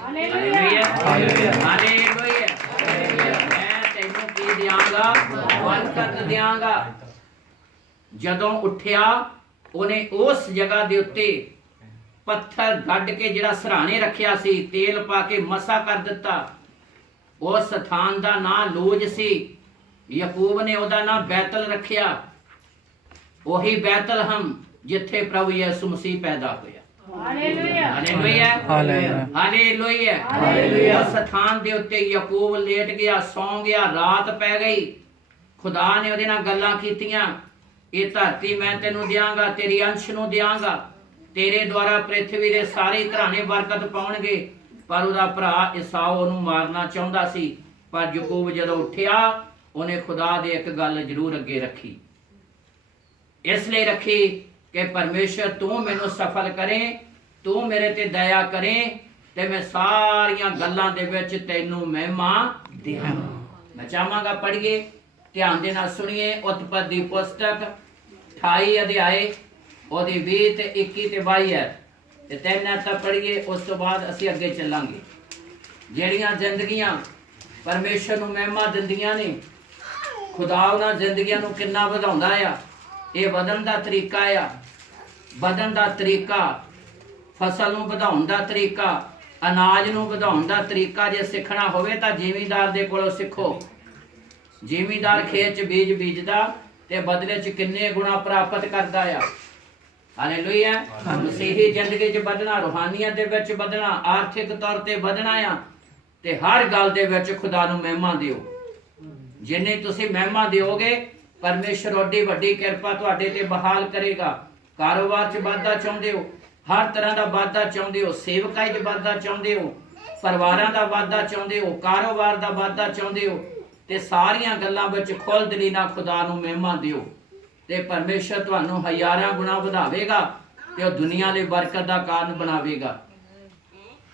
ਹਾਲੇਲੂਇਆ, ਹਾਲੇਲੂਇਆ, ਮੈਂ ਤੈਨੂੰ ਕੀ ਦਿਆਂਗਾ? ਬਰਕਤ ਦਿਆਂਗਾ। ਜਦੋਂ ਉੱਠਿਆ ਉਹਨੇ ਉਸ ਜਗ੍ਹਾ ਦੇ ਉੱਤੇ ਪੱਥਰ ਗੱਡ ਕੇ ਜਿਹੜਾ ਸਰਾਣੇ ਰੱਖਿਆ ਸੀ, ਤੇਲ ਪਾ ਕੇ ਮਸਾ ਕਰ ਦਿੱਤਾ। ਉਸ ਸਥਾਨ ਦਾ ਨਾਂ ਲੋਜ ਸੀ। ਯਾਕੂਬ ਨੇ ਉਹਦਾ ਨਾਂ ਬੈਤਲ ਰੱਖਿਆ। ਉਹੀ ਬੈਤਲਹਮ ਜਿੱਥੇ ਪ੍ਰਭੂ ਯਿਸੂ ਮਸੀਹ ਪੈਦਾ ਹੋਇਆ। Hallelujah, hallelujah, hallelujah, hallelujah. ਉਸ ਸਥਾਨ ਦੇ ਉੱਤੇ ਯਾਕੂਬ ਲੇਟ ਗਿਆ, ਸੌਂ ਗਿਆ, ਰਾਤ ਪੈ ਗਈ। ਖੁਦਾ ਨੇ ਉਹਦੇ ਨਾਲ ਗੱਲਾਂ ਕੀਤੀਆਂ, ਇਹ ਧਰਤੀ ਮੈਂ ਤੈਨੂੰ ਦਿਆਂਗਾ, ਤੇਰੀ ਅੰਸ਼ ਨੂੰ ਦਿਆਂਗਾ, ਤੇਰੇ ਦੁਆਰਾ ਪ੍ਰਿਥਵੀ ਦੇ ਸਾਰੇ ਘਰਾਣੇ ਬਰਕਤ ਪਾਉਣਗੇ। ਪਰ ਉਹਦਾ ਭਰਾ ਈਸਾਓ ਉਹਨੂੰ ਮਾਰਨਾ ਚਾਹੁੰਦਾ ਸੀ। ਪਰ ਯਾਕੂਬ ਜਦੋਂ ਉੱਠਿਆ, ਉਹਨੇ ਖੁਦਾ ਦੇ ਇੱਕ ਗੱਲ ਜ਼ਰੂਰ ਅੱਗੇ ਰੱਖੀ। ਇਸ ਲਈ ਰੱਖੀ ਕਿ ਪਰਮੇਸ਼ਰ ਤੂੰ ਮੈਨੂੰ ਸਫਲ ਕਰੇ, ਤੂੰ ਮੇਰੇ ਤੇ ਦਇਆ ਕਰੇ, ਤੇ ਮੈਂ ਸਾਰੀਆਂ ਗੱਲਾਂ ਦੇ ਵਿੱਚ ਤੈਨੂੰ ਮਹਿਮਾ ਦਿਆਂ। ਮੈਂ ਚਾਹਾਂਗਾ ਪੜ੍ਹੀਏ, ਧਿਆਨ ਦੇ ਨਾਲ ਸੁਣੀਏ। ਉਤਪਤੀ ਦੀ ਪੁਸਤਕ 28 ਅਧਿਆਏ ਉਹਦੀ 20 ਤੇ 21 ਤੇ 22 ਹੈ ਤੇ 3 ਐਤਾਂ ਪੜ੍ਹੀਏ, ਉਸ ਤੋਂ ਬਾਅਦ ਅਸੀਂ ਅੱਗੇ ਚੱਲਾਂਗੇ। ਜਿਹੜੀਆਂ ਜ਼ਿੰਦਗੀਆਂ ਪਰਮੇਸ਼ਰ ਨੂੰ ਮਹਿਮਾ ਦਿੰਦੀਆਂ ਨੇ, ਖੁਦਾ ਉਹਨਾਂ ਜ਼ਿੰਦਗੀਆਂ ਨੂੰ ਕਿੰਨਾ ਵਧਾਉਂਦਾ ਆ। ਇਹ ਵਧਣ ਦਾ ਤਰੀਕਾ ਆ, ਵਧਣ ਦਾ ਤਰੀਕਾ, ਫਸਲ ਨੂੰ ਵਧਾਉਣ ਦਾ ਤਰੀਕਾ, ਅਨਾਜ ਨੂੰ ਵਧਾਉਣ ਦਾ ਤਰੀਕਾ ਜੇ ਸਿੱਖਣਾ ਹੋਵੇ ਤਾਂ ਜ਼ਿਮੀਂਦਾਰ ਦੇ ਕੋਲੋਂ ਸਿੱਖੋ। ਜ਼ਿਮੀਂਦਾਰ ਖੇਤ 'ਚ ਬੀਜ ਬੀਜਦਾ ਤੇ ਬਦਲੇ 'ਚ ਕਿੰਨੇ ਗੁਣਾ ਪ੍ਰਾਪਤ ਕਰਦਾ ਆ। ਹਾਲੇਲੂਇਆ। ਮਸੀਹੀ ਜ਼ਿੰਦਗੀ 'ਚ ਵਧਣਾ, ਰੂਹਾਨੀਅਤ ਦੇ ਵਿੱਚ ਵਧਣਾ, ਆਰਥਿਕ ਤੌਰ ਤੇ ਵਧਣਾ ਆ ਤੇ ਹਰ ਗੱਲ ਦੇ ਵਿੱਚ ਖੁਦਾ ਨੂੰ ਮਹਿਮਾ ਦਿਓ। ਜਿੰਨੀ ਤੁਸੀਂ ਮਹਿਮਾ ਦਿਓਗੇ, ਪਰਮੇਸ਼ਰ ਓਡੀ ਵੱਡੀ ਕਿਰਪਾ ਤੁਹਾਡੇ ਤੇ ਬਹਾਲ ਕਰੇਗਾ। ਕਾਰੋਬਾਰ 'ਚ ਵਾਧਾ ਚਾਹੁੰਦੇ ਹੋ, ਹਰ ਤਰ੍ਹਾਂ ਦਾ ਵਾਧਾ ਚਾਹੁੰਦੇ ਹੋ, ਸੇਵਕਾਈ 'ਚ ਵਾਧਾ ਚਾਹੁੰਦੇ ਹੋ, ਪਰਿਵਾਰਾਂ ਦਾ ਵਾਧਾ ਚਾਹੁੰਦੇ ਹੋ, ਕਾਰੋਬਾਰ ਦਾ ਵਾਧਾ ਚਾਹੁੰਦੇ ਹੋ, ਤੇ ਸਾਰੀਆਂ ਗੱਲਾਂ ਵਿੱਚ ਖੁੱਲ੍ਹ ਦਿਲੀ ਨਾਲ ਖੁਦਾ ਨੂੰ ਮਹਿਮਾ ਦਿਓ ਤੇ ਪਰਮੇਸ਼ਰ ਤੁਹਾਨੂੰ ਹਜ਼ਾਰਾਂ ਗੁਣਾ ਵਧਾਵੇਗਾ ਤੇ ਉਹ ਦੁਨੀਆ ਲਈ ਬਰਕਤ ਦਾ ਕਾਰਨ ਬਣਾਵੇਗਾ।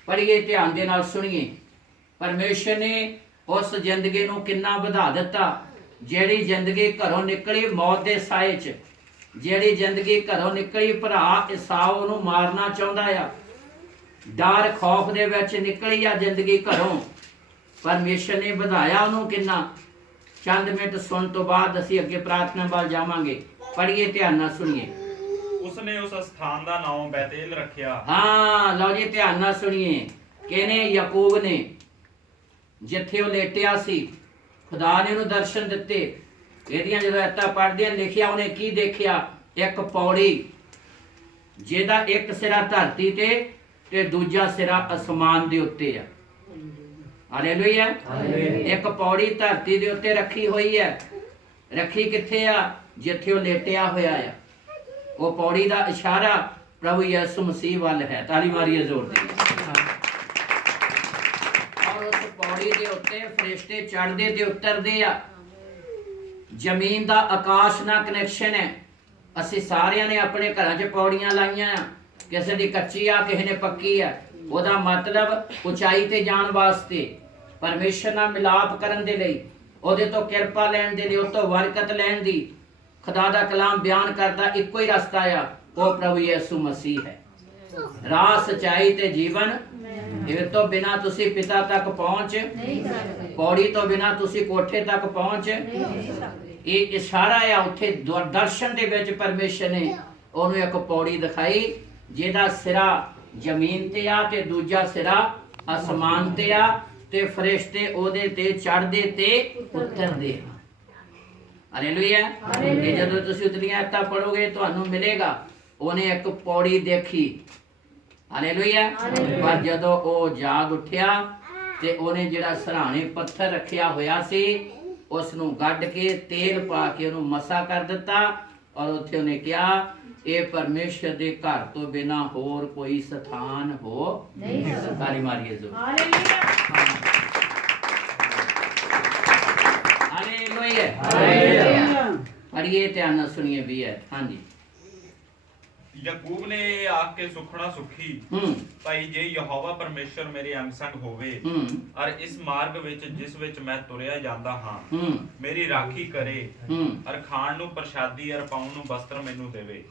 ਪੜ੍ਹੀਏ, ਧਿਆਨ ਦੇ ਨਾਲ ਸੁਣੀਏ। ਪਰਮੇਸ਼ਰ ਨੇ ਉਸ ਜ਼ਿੰਦਗੀ ਨੂੰ ਕਿੰਨਾ ਵਧਾ ਦਿੱਤਾ। ਜਿਹੜੀ ਜ਼ਿੰਦਗੀ ਘਰੋਂ ਨਿਕਲੀ ਮੌਤ ਦੇ ਸਾਏ 'ਚ, ਜਿਹੜੀ ਜ਼ਿੰਦਗੀ ਘਰੋਂ ਨਿਕਲੀ ਭਰਾ ਈਸਾਓ ਨੂੰ ਮਾਰਨਾ ਚਾਹੁੰਦਾ ਆ, ਡਰ ਖੌਫ ਦੇ ਵਿੱਚ ਨਿਕਲੀ ਆ ਜ਼ਿੰਦਗੀ ਘਰੋਂ, ਪਰਮੇਸ਼ਰ ਨੇ ਵਧਾਇਆ ਉਹਨੂੰ ਕਿੰਨਾ। ਚੰਦ ਮਿੰਟ ਸੁਣ ਤੋਂ ਬਾਅਦ ਅਸੀਂ ਅੱਗੇ ਪ੍ਰਾਰਥਨਾ ਵੱਲ ਜਾਵਾਂਗੇ। ਪੜ੍ਹੀਏ, ਧਿਆਨ ਨਾਲ ਸੁਣੀਏ। ਉਸਨੇ ਉਸ ਸਥਾਨ ਦਾ ਨਾਮ ਬੈਤੇਲ ਰੱਖਿਆ। ਹਾਂ, ਲਓ ਜੀ, ਧਿਆਨ ਨਾਲ ਸੁਣੀਏ। ਕਿਹਨੇ? ਯਾਕੂਬ ਨੇ। ਜਿੱਥੇ ਉਹ ਲੇਟਿਆ ਸੀ, ਖੁਦਾ ਨੇ ਉਹਨੂੰ ਦਰਸ਼ਨ ਦਿੱਤੇ। ਇਹਦੀਆਂ ਜਦੋਂ ਐਤਾਂ ਪੜ੍ਹਦੇ ਹਾਂ, ਲਿਖਿਆ ਉਹਨੇ ਕੀ ਦੇਖਿਆ? ਇੱਕ ਪੌੜੀ ਜਿਹਦਾ ਇੱਕ ਸਿਰਾ ਧਰਤੀ ਤੇ ਦੂਜਾ ਸਿਰਾ ਅਸਮਾਨ ਦੇ ਉੱਤੇ ਆ। ਹਾਲੇਲੂਇਆ। ਇੱਕ ਪੌੜੀ ਧਰਤੀ ਦੇ ਉੱਤੇ ਰੱਖੀ ਹੋਈ ਹੈ। ਰੱਖੀ ਕਿੱਥੇ ਆ? ਜਿੱਥੇ ਉਹ ਲੇਟਿਆ ਹੋਇਆ ਆ। ਉਹ ਪੌੜੀ ਦਾ ਇਸ਼ਾਰਾ ਪ੍ਰਭੂ ਯਿਸੂ ਮਸੀਹ ਵੱਲ ਹੈ। ਤਾਲੀ ਮਾਰੀਏ ਜ਼ੋਰ ਦੀ। ਔਰ ਉਸ ਪੌੜੀ ਦੇ ਉੱਤੇ ਫਰਿਸ਼ਤੇ ਚੜ੍ਹਦੇ ਤੇ ਉਤਰਦੇ ਆ। ਜ਼ਮੀਨ ਦਾ ਆਕਾਸ਼ ਨਾਲ ਕਨੈਕਸ਼ਨ ਹੈ। ਅਸੀਂ ਸਾਰਿਆਂ ਨੇ ਆਪਣੇ ਘਰਾਂ 'ਚ ਪੌੜੀਆਂ ਲਾਈਆਂ ਆ। ਕਿਸੇ ਦੀ ਕੱਚੀ ਆ, ਕਿਸੇ ਨੇ ਪੱਕੀ ਆ। ਉਹਦਾ ਮਤਲਬ ਉਚਾਈ ਤੇ ਜਾਣ ਵਾਸਤੇ, ਪਰਮੇਸ਼ਰ ਨਾਲ ਮਿਲਾਪ ਕਰਨ ਦੇ ਲਈ, ਉਹਦੇ ਤੋਂ ਕਿਰਪਾ ਲੈਣ ਦੇ ਲਈ, ਉਹ ਤੋਂ ਬਰਕਤ ਲੈਣ ਦੀ। ਖੁਦਾ ਦਾ ਕਲਾਮ ਬਿਆਨ ਕਰਦਾ ਇੱਕੋ ਹੀ ਰਸਤਾ ਆ, ਉਹ ਪ੍ਰਭੂ ਯਿਸੂ ਮਸੀਹ ਹੈ। ਰਾਹ, ਸਚਾਈ ਤੇ ਜੀਵਨ। ਇਹ ਤੋਂ ਬਿਨਾ ਤੁਸੀਂ ਪਿਤਾ ਤੱਕ ਪਹੁੰਚ ਨਹੀਂ ਸਕਦੇ। ਪੌੜੀ ਤੋਂ ਬਿਨਾ ਤੁਸੀਂ ਕੋਠੇ ਤੱਕ ਪਹੁੰਚ ਨਹੀਂ ਸਕਦੇ। ਇਹ ਇਸ਼ਾਰਾ ਆ। ਉੱਥੇ ਦਰਸ਼ਨ ਦੇ ਵਿੱਚ ਪਰਮੇਸ਼ਰ ਨੇ ਉਹਨੂੰ ਇੱਕ ਪੌੜੀ ਦਿਖਾਈ, ਜਿਹਦਾ ਸਿਰਾ ਜ਼ਮੀਨ ਤੇ ਆ ਤੇ ਦੂਜਾ ਸਿਰਾ ਅਸਮਾਨ ਤੇ ਆ, ਤੇ ਫਰਿਸ਼ਤੇ ਉਹਦੇ ਤੇ ਚੜ੍ਹਦੇ ਤੇ ਉਤਰਦੇ। ਹਾਲੇਲੂਇਆ। ਇਹ ਜਦੋਂ ਤੁਸੀਂ ਉਤਲੀਆਂ ਐਤਾਂ ਪੜੋਗੇ ਤੁਹਾਨੂੰ ਮਿਲੇਗਾ। ਉਹਨੇ ਇੱਕ ਪੌੜੀ ਦੇਖੀ। ਹਾਲੇਲੂਇਆ। ਪਰ ਜਦੋਂ ਉਹ ਜਾਗ ਉੱਠਿਆ ਤੇ ਉਹਨੇ ਜਿਹੜਾ ਸਰਾਣੇ ਪੱਥਰ ਰੱਖਿਆ ਹੋਇਆ ਸੀ, ਉਸ ਨੂੰ ਗੱਡ ਕੇ ਤੇਲ ਪਾ ਕੇ ਉਹਨੂੰ ਮਸਾ ਕਰ ਦਿੱਤਾ। ਔਰ ਉੱਥੇ ਉਹਨੇ ਕਿਹਾ, ਇਹ ਪਰਮੇਸ਼ਰ ਦੇ ਘਰ ਤੋਂ ਬਿਨਾ ਹੋਰ ਕੋਈ ਸਥਾਨ ਹੋ ਨਹੀਂ ਸਕਦਾ। ਤਾਲੀ ਮਾਰੀਏ ਜ਼ੋਰ। ਹਾਲੇਲੂਇਆ। ਹਾਲੇਲੂਇਆ। ਪੜ੍ਹੀਏ, ਧਿਆਨ ਨਾਲ ਸੁਣੀਏ ਵੀ ਹੈ। ਹਾਂਜੀ। ਯਾਕੂਬ ਨੇ ਆਖ ਕੇ ਸੁਖਣਾ ਸੁਖੀ, ਭਾਈ ਜੇ ਯਹੋਵਾ ਪਰਮੇਸ਼ਰ ਮੇਰੇ ਅੰਗ ਸੰਗ ਹੋਵੇ ਔਰ ਇਸ ਮਾਰਗ ਵਿੱਚ ਜਿਸ ਵਿੱਚ ਮੈਂ ਤੁਰਿਆ ਜਾਂਦਾ ਹਾਂ ਮੇਰੀ ਰਾਖੀ ਕਰੇ ਔਰ ਖਾਣ ਨੂੰ ਪ੍ਰਸ਼ਾਦੀ ਔਰ ਪਾਉਣ ਨੂੰ ਵਸਤਰ ਮੈਨੂੰ ਦੇਵੇ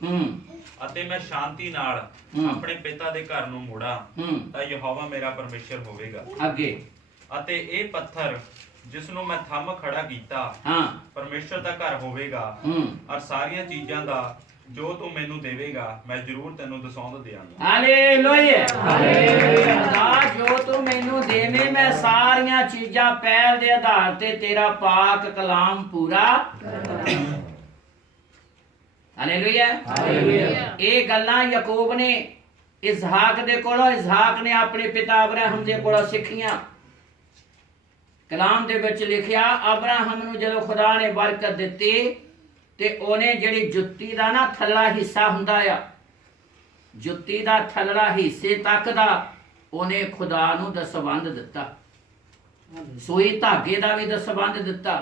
ਅਤੇ ਮੈਂ ਸ਼ਾਂਤੀ ਨਾਲ ਆਪਣੇ ਪਿਤਾ ਦੇ ਘਰ ਨੂੰ ਮੁੜਾ, ਤਾਂ ਯਹੋਵਾ ਮੇਰਾ ਪਰਮੇਸ਼ਰ ਹੋਵੇਗਾ। ਅੱਗੇ, ਅਤੇ ਇਹ ਪੱਥਰ ਜਿਸ ਨੂੰ ਮੈਂ ਥੰਮ ਖੜਾ ਕੀਤਾ ਪਰਮੇਸ਼ਰ ਦਾ ਘਰ ਹੋਵੇਗਾ ਔਰ ਸਾਰੀਆਂ ਚੀਜ਼ਾਂ ਦਾ ਜੋ ਤੂੰ ਮੈਨੂੰ ਦੇਵੇਗਾ ਮੈਂ ਜ਼ਰੂਰ ਤੈਨੂੰ ਦਸੌਂਦ ਦਿਆਂਗਾ। ਹਾਲੇਲੂਇਆ। ਹਾਲੇਲੂਇਆ। ਜੋ ਤੂੰ ਮੈਨੂੰ ਦੇਵੇਂ ਮੈਂ ਸਾਰੀਆਂ ਚੀਜ਼ਾਂ ਪਹਿਲ ਦੇ ਆਧਾਰ ਤੇ ਤੇਰਾ ਪਾਕ ਕਲਾਮ ਪੂਰਾ ਕਰਾਂਗਾ। ਹਾਲੇਲੂਇਆ। ਹਾਲੇਲੂਇਆ। ਇਹ ਗੱਲਾਂ ਯਾਕੂਬ ਨੇ ਇਸਹਾਕ ਦੇ ਕੋਲੋਂ, ਇਸਹਾਕ ਨੇ ਆਪਣੇ ਪਿਤਾ ਅਬਰਾਹਮ ਦੇ ਕੋਲੋਂ ਸਿੱਖੀਆਂ। ਕਲਾਮ ਦੇ ਵਿੱਚ ਲਿਖਿਆ, ਅਬਰਾਹਮ ਨੂੰ ਜਦੋਂ ਖੁਦਾ ਨੇ ਬਰਕਤ ਦਿੱਤੀ ਤੇ ਉਹਨੇ ਜਿਹੜੀ ਜੁੱਤੀ ਦਾ ਨਾ ਥੱਲਾ ਹਿੱਸਾ ਹੁੰਦਾ ਆ, ਜੁੱਤੀ ਦਾ ਥੱਲੜਾ ਹਿੱਸੇ ਤੱਕ ਦਾ ਉਹਨੇ ਖੁਦਾ ਨੂੰ ਦਸਵੰਧ ਦਿੱਤਾ। ਸੂਈ ਧਾਗੇ ਦਾ ਵੀ ਦਸਵੰਧ ਦਿੱਤਾ।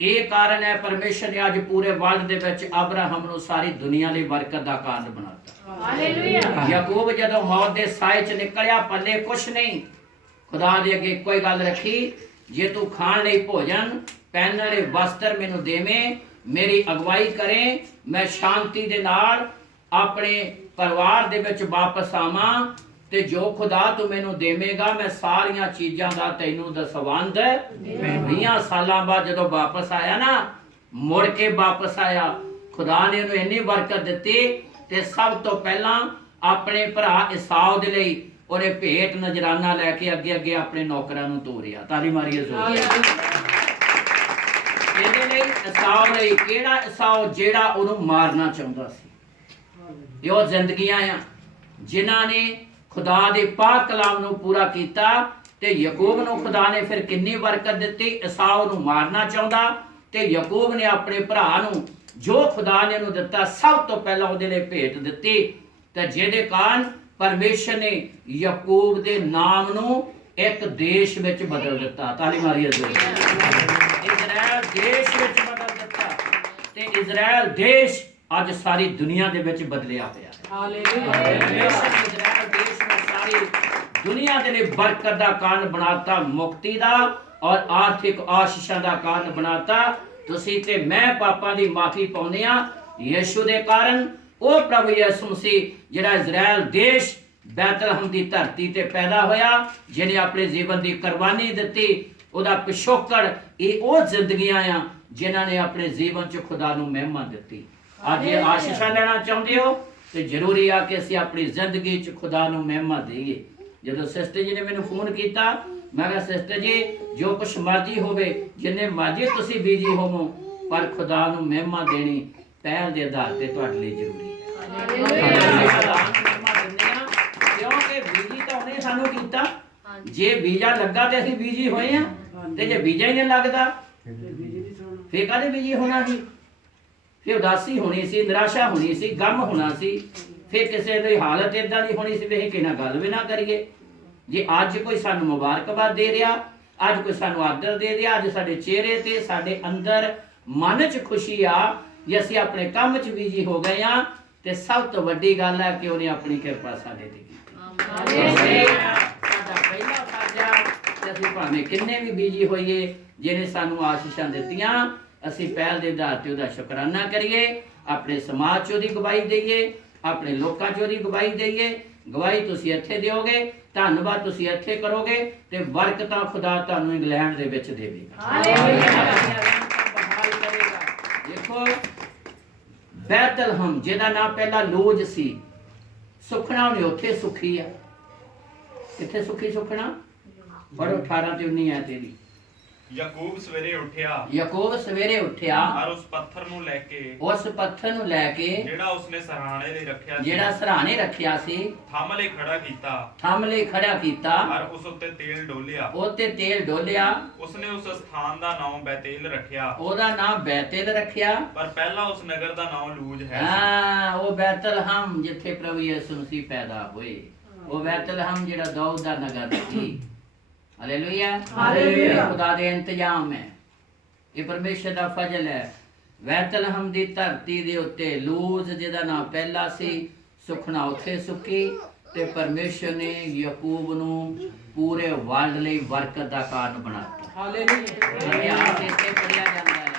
ਇਹ ਕਾਰਨ ਹੈ ਪਰਮੇਸ਼ਰ ਨੇ ਅੱਜ ਪੂਰੇ ਵਰਲਡ ਦੇ ਵਿੱਚ ਅਬਰਾਹਮ ਨੂੰ ਸਾਰੀ ਦੁਨੀਆ ਲਈ ਬਰਕਤ ਦਾ ਕਾਰਨ ਬਣਾਤਾ। ਹਾਲੇਲੂਇਆ। ਯਾਕੂਬ ਜਦੋਂ ਮੌਤ ਦੇ ਸਾਏ 'ਚ ਨਿਕਲਿਆ, ਪੱਲੇ ਕੁਛ ਨਹੀਂ। ਖੁਦਾ ਦੇ ਅੱਗੇ ਕੋਈ ਗੱਲ ਰੱਖੀ, ਜੇ ਤੂੰ ਖਾਣ ਲਈ ਭੋਜਨ, ਪਹਿਨਣ ਲਈ ਵਸਤਰ ਮੈਨੂੰ ਦੇਵੇਂ, ਮੇਰੀ ਅਗਵਾਈ ਕਰੇ, ਮੈਂ ਸ਼ਾਂਤੀ ਦੇ ਨਾਲ ਆਪਣੇ ਪਰਿਵਾਰ ਦੇ ਵਿੱਚ ਵਾਪਸ ਆਵਾਂ ਤੇ ਜੋ ਖੁਦਾ ਤੂੰ ਮੈਨੂੰ ਦੇਵੇਂਗਾ ਮੈਂ ਸਾਰੀਆਂ ਚੀਜ਼ਾਂ ਦਾ ਤੈਨੂੰ ਦਸਵੰਧ 20 ਸਾਲਾਂ ਬਾਅਦ ਜਦੋਂ ਵਾਪਸ ਆਇਆ ਨਾ, ਮੁੜ ਕੇ ਵਾਪਸ ਆਇਆ, ਖੁਦਾ ਨੇ ਉਹਨੂੰ ਇੰਨੀ ਬਰਕਤ ਦਿੱਤੀ ਤੇ ਸਭ ਤੋਂ ਪਹਿਲਾਂ ਆਪਣੇ ਭਰਾ ਈਸਾਓ ਦੇ ਲਈ ਉਹਨੇ ਭੇਟ ਨਜ਼ਰਾਨਾ ਲੈ ਕੇ ਅੱਗੇ ਅੱਗੇ ਆਪਣੇ ਨੌਕਰਾਂ ਨੂੰ ਤੋਰਿਆ। ਤਾਲੀ ਮਾਰੀਏ ਜ਼ੋਰ। ਇਹਦੇ ਲਈ ਈਸਾਓ ਲਈ, ਕਿਹੜਾ ਈਸਾਓ? ਜਿਹੜਾ ਉਹਨੂੰ ਮਾਰਨਾ ਚਾਹੁੰਦਾ ਸੀ। ਇਹ ਉਹ ਜ਼ਿੰਦਗੀਆਂ ਆ ਜਿਨ੍ਹਾਂ ਨੇ ਖੁਦਾ ਦੇ ਪਾਕ ਕਲਾਮ ਨੂੰ ਪੂਰਾ ਕੀਤਾ। ਤੇ ਯਾਕੂਬ ਨੂੰ ਖੁਦਾ ਨੇ ਫਿਰ ਕਿੰਨੀ ਬਰਕਤ ਦਿੱਤੀ। ਈਸਾਓ ਨੂੰ ਮਾਰਨਾ ਚਾਹੁੰਦਾ ਤੇ ਯਾਕੂਬ ਨੇ ਆਪਣੇ ਭਰਾ ਨੂੰ ਜੋ ਖੁਦਾ ਨੇ ਉਹਨੂੰ ਦਿੱਤਾ ਸਭ ਤੋਂ ਪਹਿਲਾਂ ਉਹਦੇ ਲਈ ਭੇਟ ਦਿੱਤੀ, ਤੇ ਜਿਹਦੇ ਕਾਰਨ ਪਰਮੇਸ਼ਰ ਨੇ ਯਾਕੂਬ ਦੇ ਨਾਮ ਨੂੰ ਇੱਕ ਦੇਸ਼ ਵਿੱਚ ਬਦਲ ਦਿੱਤਾ। ਤਾਲੀ ਮਾਰੀਏ ਜ਼ੋਰ। ਇਜ਼ਰਾਈਲ ਦੇਸ਼ ਵਿੱਚ ਬਦਲ ਦਿੱਤਾ ਤੇ ਇਜ਼ਰਾਈਲ ਦੇਸ਼ ਅੱਜ ਸਾਰੀ ਦੁਨੀਆ ਦੇ ਵਿੱਚ ਬਦਲਿਆ ਹੋਇਆ ਹੈ। ਹਾਲੇਲੂਇਆ। ਇਜ਼ਰਾਈਲ ਦੇਸ਼ ਨੂੰ ਸਾਰੀ ਦੁਨੀਆ ਦੇ ਲਈ ਬਰਕਤ ਦਾ ਕਾਰਨ ਬਣਾਤਾ, ਮੁਕਤੀ ਦਾ ਔਰ ਆਰਥਿਕ ਆਸ਼ੀਸ਼ਾਂ ਦਾ ਕਾਰਨ ਬਣਾਤਾ। ਤੁਸੀਂ ਤੇ ਮੈਂ ਪਾਪਾਂ ਦੀ ਮਾਫੀ ਪਾਉਂਦੇ ਆ ਯਿਸੂ ਦੇ ਕਾਰਨ। ਉਹ ਪ੍ਰਭੂ ਯਿਸੂ ਮਸੀਹ ਜਿਹੜਾ ਇਜ਼ਰਾਈਲ ਦੇਸ਼ ਬੈਤਲਹਮ ਦੀ ਧਰਤੀ ਤੇ ਪੈਦਾ ਹੋਇਆ, ਜਿਹਨੇ ਆਪਣੇ ਜੀਵਨ ਦੀ ਕੁਰਬਾਨੀ ਦਿੱਤੀ, ਉਹਦਾ ਪਿਛੋਕੜ ਇਹ ਉਹ ਜ਼ਿੰਦਗੀਆਂ ਆ ਜਿਨ੍ਹਾਂ ਨੇ ਆਪਣੇ ਜੀਵਨ 'ਚ ਖੁਦਾ ਨੂੰ ਮਹਿਮਾ ਦਿੱਤੀ। ਅੱਜ ਇਹ ਆਸ਼ੀਸ਼ਾਂ ਲੈਣਾ ਚਾਹੁੰਦੇ ਹੋ ਤੇ ਜ਼ਰੂਰੀ ਆ ਕਿ ਅਸੀਂ ਆਪਣੀ ਜ਼ਿੰਦਗੀ 'ਚ ਖੁਦਾ ਨੂੰ ਮਹਿਮਾ ਦੇਈਏ। ਜਦੋਂ ਸਿਸਟਰ ਜੀ ਨੇ ਮੈਨੂੰ ਫੋਨ ਕੀਤਾ, ਮੈਂ ਕਿਹਾ ਸਿਸਟਰ ਜੀ ਜੋ ਕੁਛ ਮਰਜ਼ੀ ਹੋਵੇ, ਜਿੰਨੇ ਮਰਜ਼ੀ ਤੁਸੀਂ ਬੀਜੀ ਹੋਵੋ, ਪਰ ਖੁਦਾ ਨੂੰ ਮਹਿਮਾ ਦੇਣੀ ਪਹਿਲ ਦੇ ਆਧਾਰ ਤੇ ਤੁਹਾਡੇ ਲਈ ਜ਼ਰੂਰੀ ਹੈ। ਕਿਉਂਕਿ ਬੀਜੀ ਤਾਂ ਉਹਨੇ ਸਾਨੂੰ ਕੀਤਾ। ਜੇ ਵੀਜ਼ਾ ਲੱਗਾ ਤੇ ਅਸੀਂ ਬੀਜੀ ਹੋਏ ਆ, ਤੇ ਜੇ ਵੀਜ਼ਾ ਹੀ ਨਹੀਂ ਲੱਗਦਾ ਫੇਰ ਕਾਹਦੇ ਬੀਜੀ ਹੋਣਾ ਸੀ? ਫੇਰ ਉਦਾਸੀ ਹੋਣੀ ਸੀ, ਨਿਰਾਸ਼ਾ ਹੋਣੀ ਸੀ, ਗਮ ਹੋਣਾ ਸੀ, ਫੇਰ ਕਿਸੇ ਦੀ ਹਾਲਤ ਇਦਾਂ ਦੀ ਹੋਣੀ ਸੀ ਵੀ ਅਸੀਂ ਕਿਸੇ ਨਾਲ ਗੱਲ ਵੀ ਨਾ ਕਰੀਏ। ਜੇ ਅੱਜ ਕੋਈ ਸਾਨੂੰ ਮੁਬਾਰਕਬਾਦ ਦੇ ਰਿਹਾ, ਅੱਜ ਕੋਈ ਸਾਨੂੰ ਆਦਰ ਦੇ ਰਿਹਾ, ਅੱਜ ਸਾਡੇ ਚਿਹਰੇ ਤੇ ਸਾਡੇ ਅੰਦਰ ਮਨ 'ਚ ਖੁਸ਼ੀ ਆ ਜੇ ਅਸੀਂ ਆਪਣੇ ਕੰਮ 'ਚ ਬੀਜੀ ਹੋ ਗਏ ਆ, ਤੇ ਸਭ ਤੋਂ ਵੱਡੀ ਗੱਲ ਹੈ ਕਿ ਉਹਨੇ ਆਪਣੀ ਕਿਰਪਾ ਸਾਡੇ ਤੇ ਕੀਤੀ। ਸਾਡਾ ਪਹਿਲਾ ਫਰਜ਼ ਆ ਕਿ ਅਸੀਂ ਭਾਵੇਂ ਕਿੰਨੇ ਵੀ ਬੀਜੀ ਹੋਈਏ, ਜਿਹਨੇ ਸਾਨੂੰ ਆਸ਼ੀਸ਼ਾਂ ਦਿੱਤੀਆਂ, ਅਸੀਂ ਪਹਿਲ ਦੇ ਆਧਾਰ ਤੇ ਉਹਦਾ ਸ਼ੁਕਰਾਨਾ ਕਰੀਏ, ਆਪਣੇ ਸਮਾਜ 'ਚ ਉਹਦੀ ਗਵਾਹੀ ਦਈਏ, ਆਪਣੇ ਲੋਕਾਂ 'ਚ ਉਹਦੀ ਗਵਾਹੀ ਦਈਏ। ਗਵਾਹੀ ਤੁਸੀਂ ਇੱਥੇ ਦਿਓਗੇ, ਧੰਨਵਾਦ ਤੁਸੀਂ ਇੱਥੇ ਕਰੋਗੇ, ਤੇ ਬਰਕਤਾਂ ਖੁਦਾ ਤੁਹਾਨੂੰ ਇੰਗਲੈਂਡ ਦੇ ਵਿੱਚ ਦੇਵੇਗਾ। ਦੇਖੋ ਬੈਤਲਹਮ ਜਿਹਦਾ ਨਾਮ ਪਹਿਲਾਂ ਲੂਜ ਸੀ, ਸੁਖਣਾ ਉਹਨੇ ਉੱਥੇ ਸੁਖੀ ਆ। ਕਿੱਥੇ ਸੁਖੀ? ਸੁਖਣਾ ਪੜੋ 18 ਤੇ 19 ਹੈ ਤੇਰੀ। ਯਾਕੂਬ ਸਵੇਰੇ ਉੱਠਿਆ ਔਰ ਉਸ ਪੱਥਰ ਨੂੰ ਲੈ ਕੇ ਜਿਹੜਾ ਉਸਨੇ ਸਰਾਣੇ ਰੱਖਿਆ ਸੀ ਥੰਮ ਲਈ ਖੜਾ ਕੀਤਾ ਔਰ ਉਸ ਉੱਤੇ ਤੇਲ ਡੋਲਿਆ। ਉਸਨੇ ਉਸ ਸਥਾਨ ਦਾ ਨਾਮ ਬੈਤੇਲ ਰੱਖਿਆ। ਉਹਦਾ ਨਾਮ ਬੈਤੇਲ ਰੱਖਿਆ, ਪਰ ਪਹਿਲਾਂ ਉਸ ਨਗਰ ਦਾ ਨਾਮ ਲੂਜ ਹੈ। ਉਹ ਬੈਤਲਹਮ ਜਿੱਥੇ ਪ੍ਰਭੂ ਯਿਸੂ ਮਸੀਹ ਪੈਦਾ ਹੋਏ, ਉਹ ਬੈਤਲਹਮ ਜਿਹੜਾ ਦਾਊਦ ਦਾ ਨਗਰ ਸੀ। ਹਾਲੇਲੂਇਆ। ਹਾਲੇਲੂਇਆ। ਖੁਦਾ ਦੇ ਇੰਤਜ਼ਾਮ ਹੈ, ਇਹ ਪਰਮੇਸ਼ਰ ਦਾ ਫਜ਼ਲ ਹੈ। ਬੈਤਲਹਮ ਦੀ ਧਰਤੀ ਦੇ ਉੱਤੇ ਲੂਜ਼ ਜਿਹਦਾ ਨਾਮ ਪਹਿਲਾ ਸੀ, ਸੁਖਣਾ ਉੱਥੇ ਸੁੱਕੀ, ਤੇ ਪਰਮੇਸ਼ਰ ਨੇ ਯਾਕੂਬ ਨੂੰ ਪੂਰੇ ਵਰਲਡ ਲਈ ਬਰਕਤ ਦਾ ਕਾਰਨ ਬਣਾਤਾ। ਹਾਲੇਲੂਇਆ। ਇਤਿਹਾਸ ਇੱਥੇ ਪੜਿਆ ਜਾਂਦਾ ਹੈ,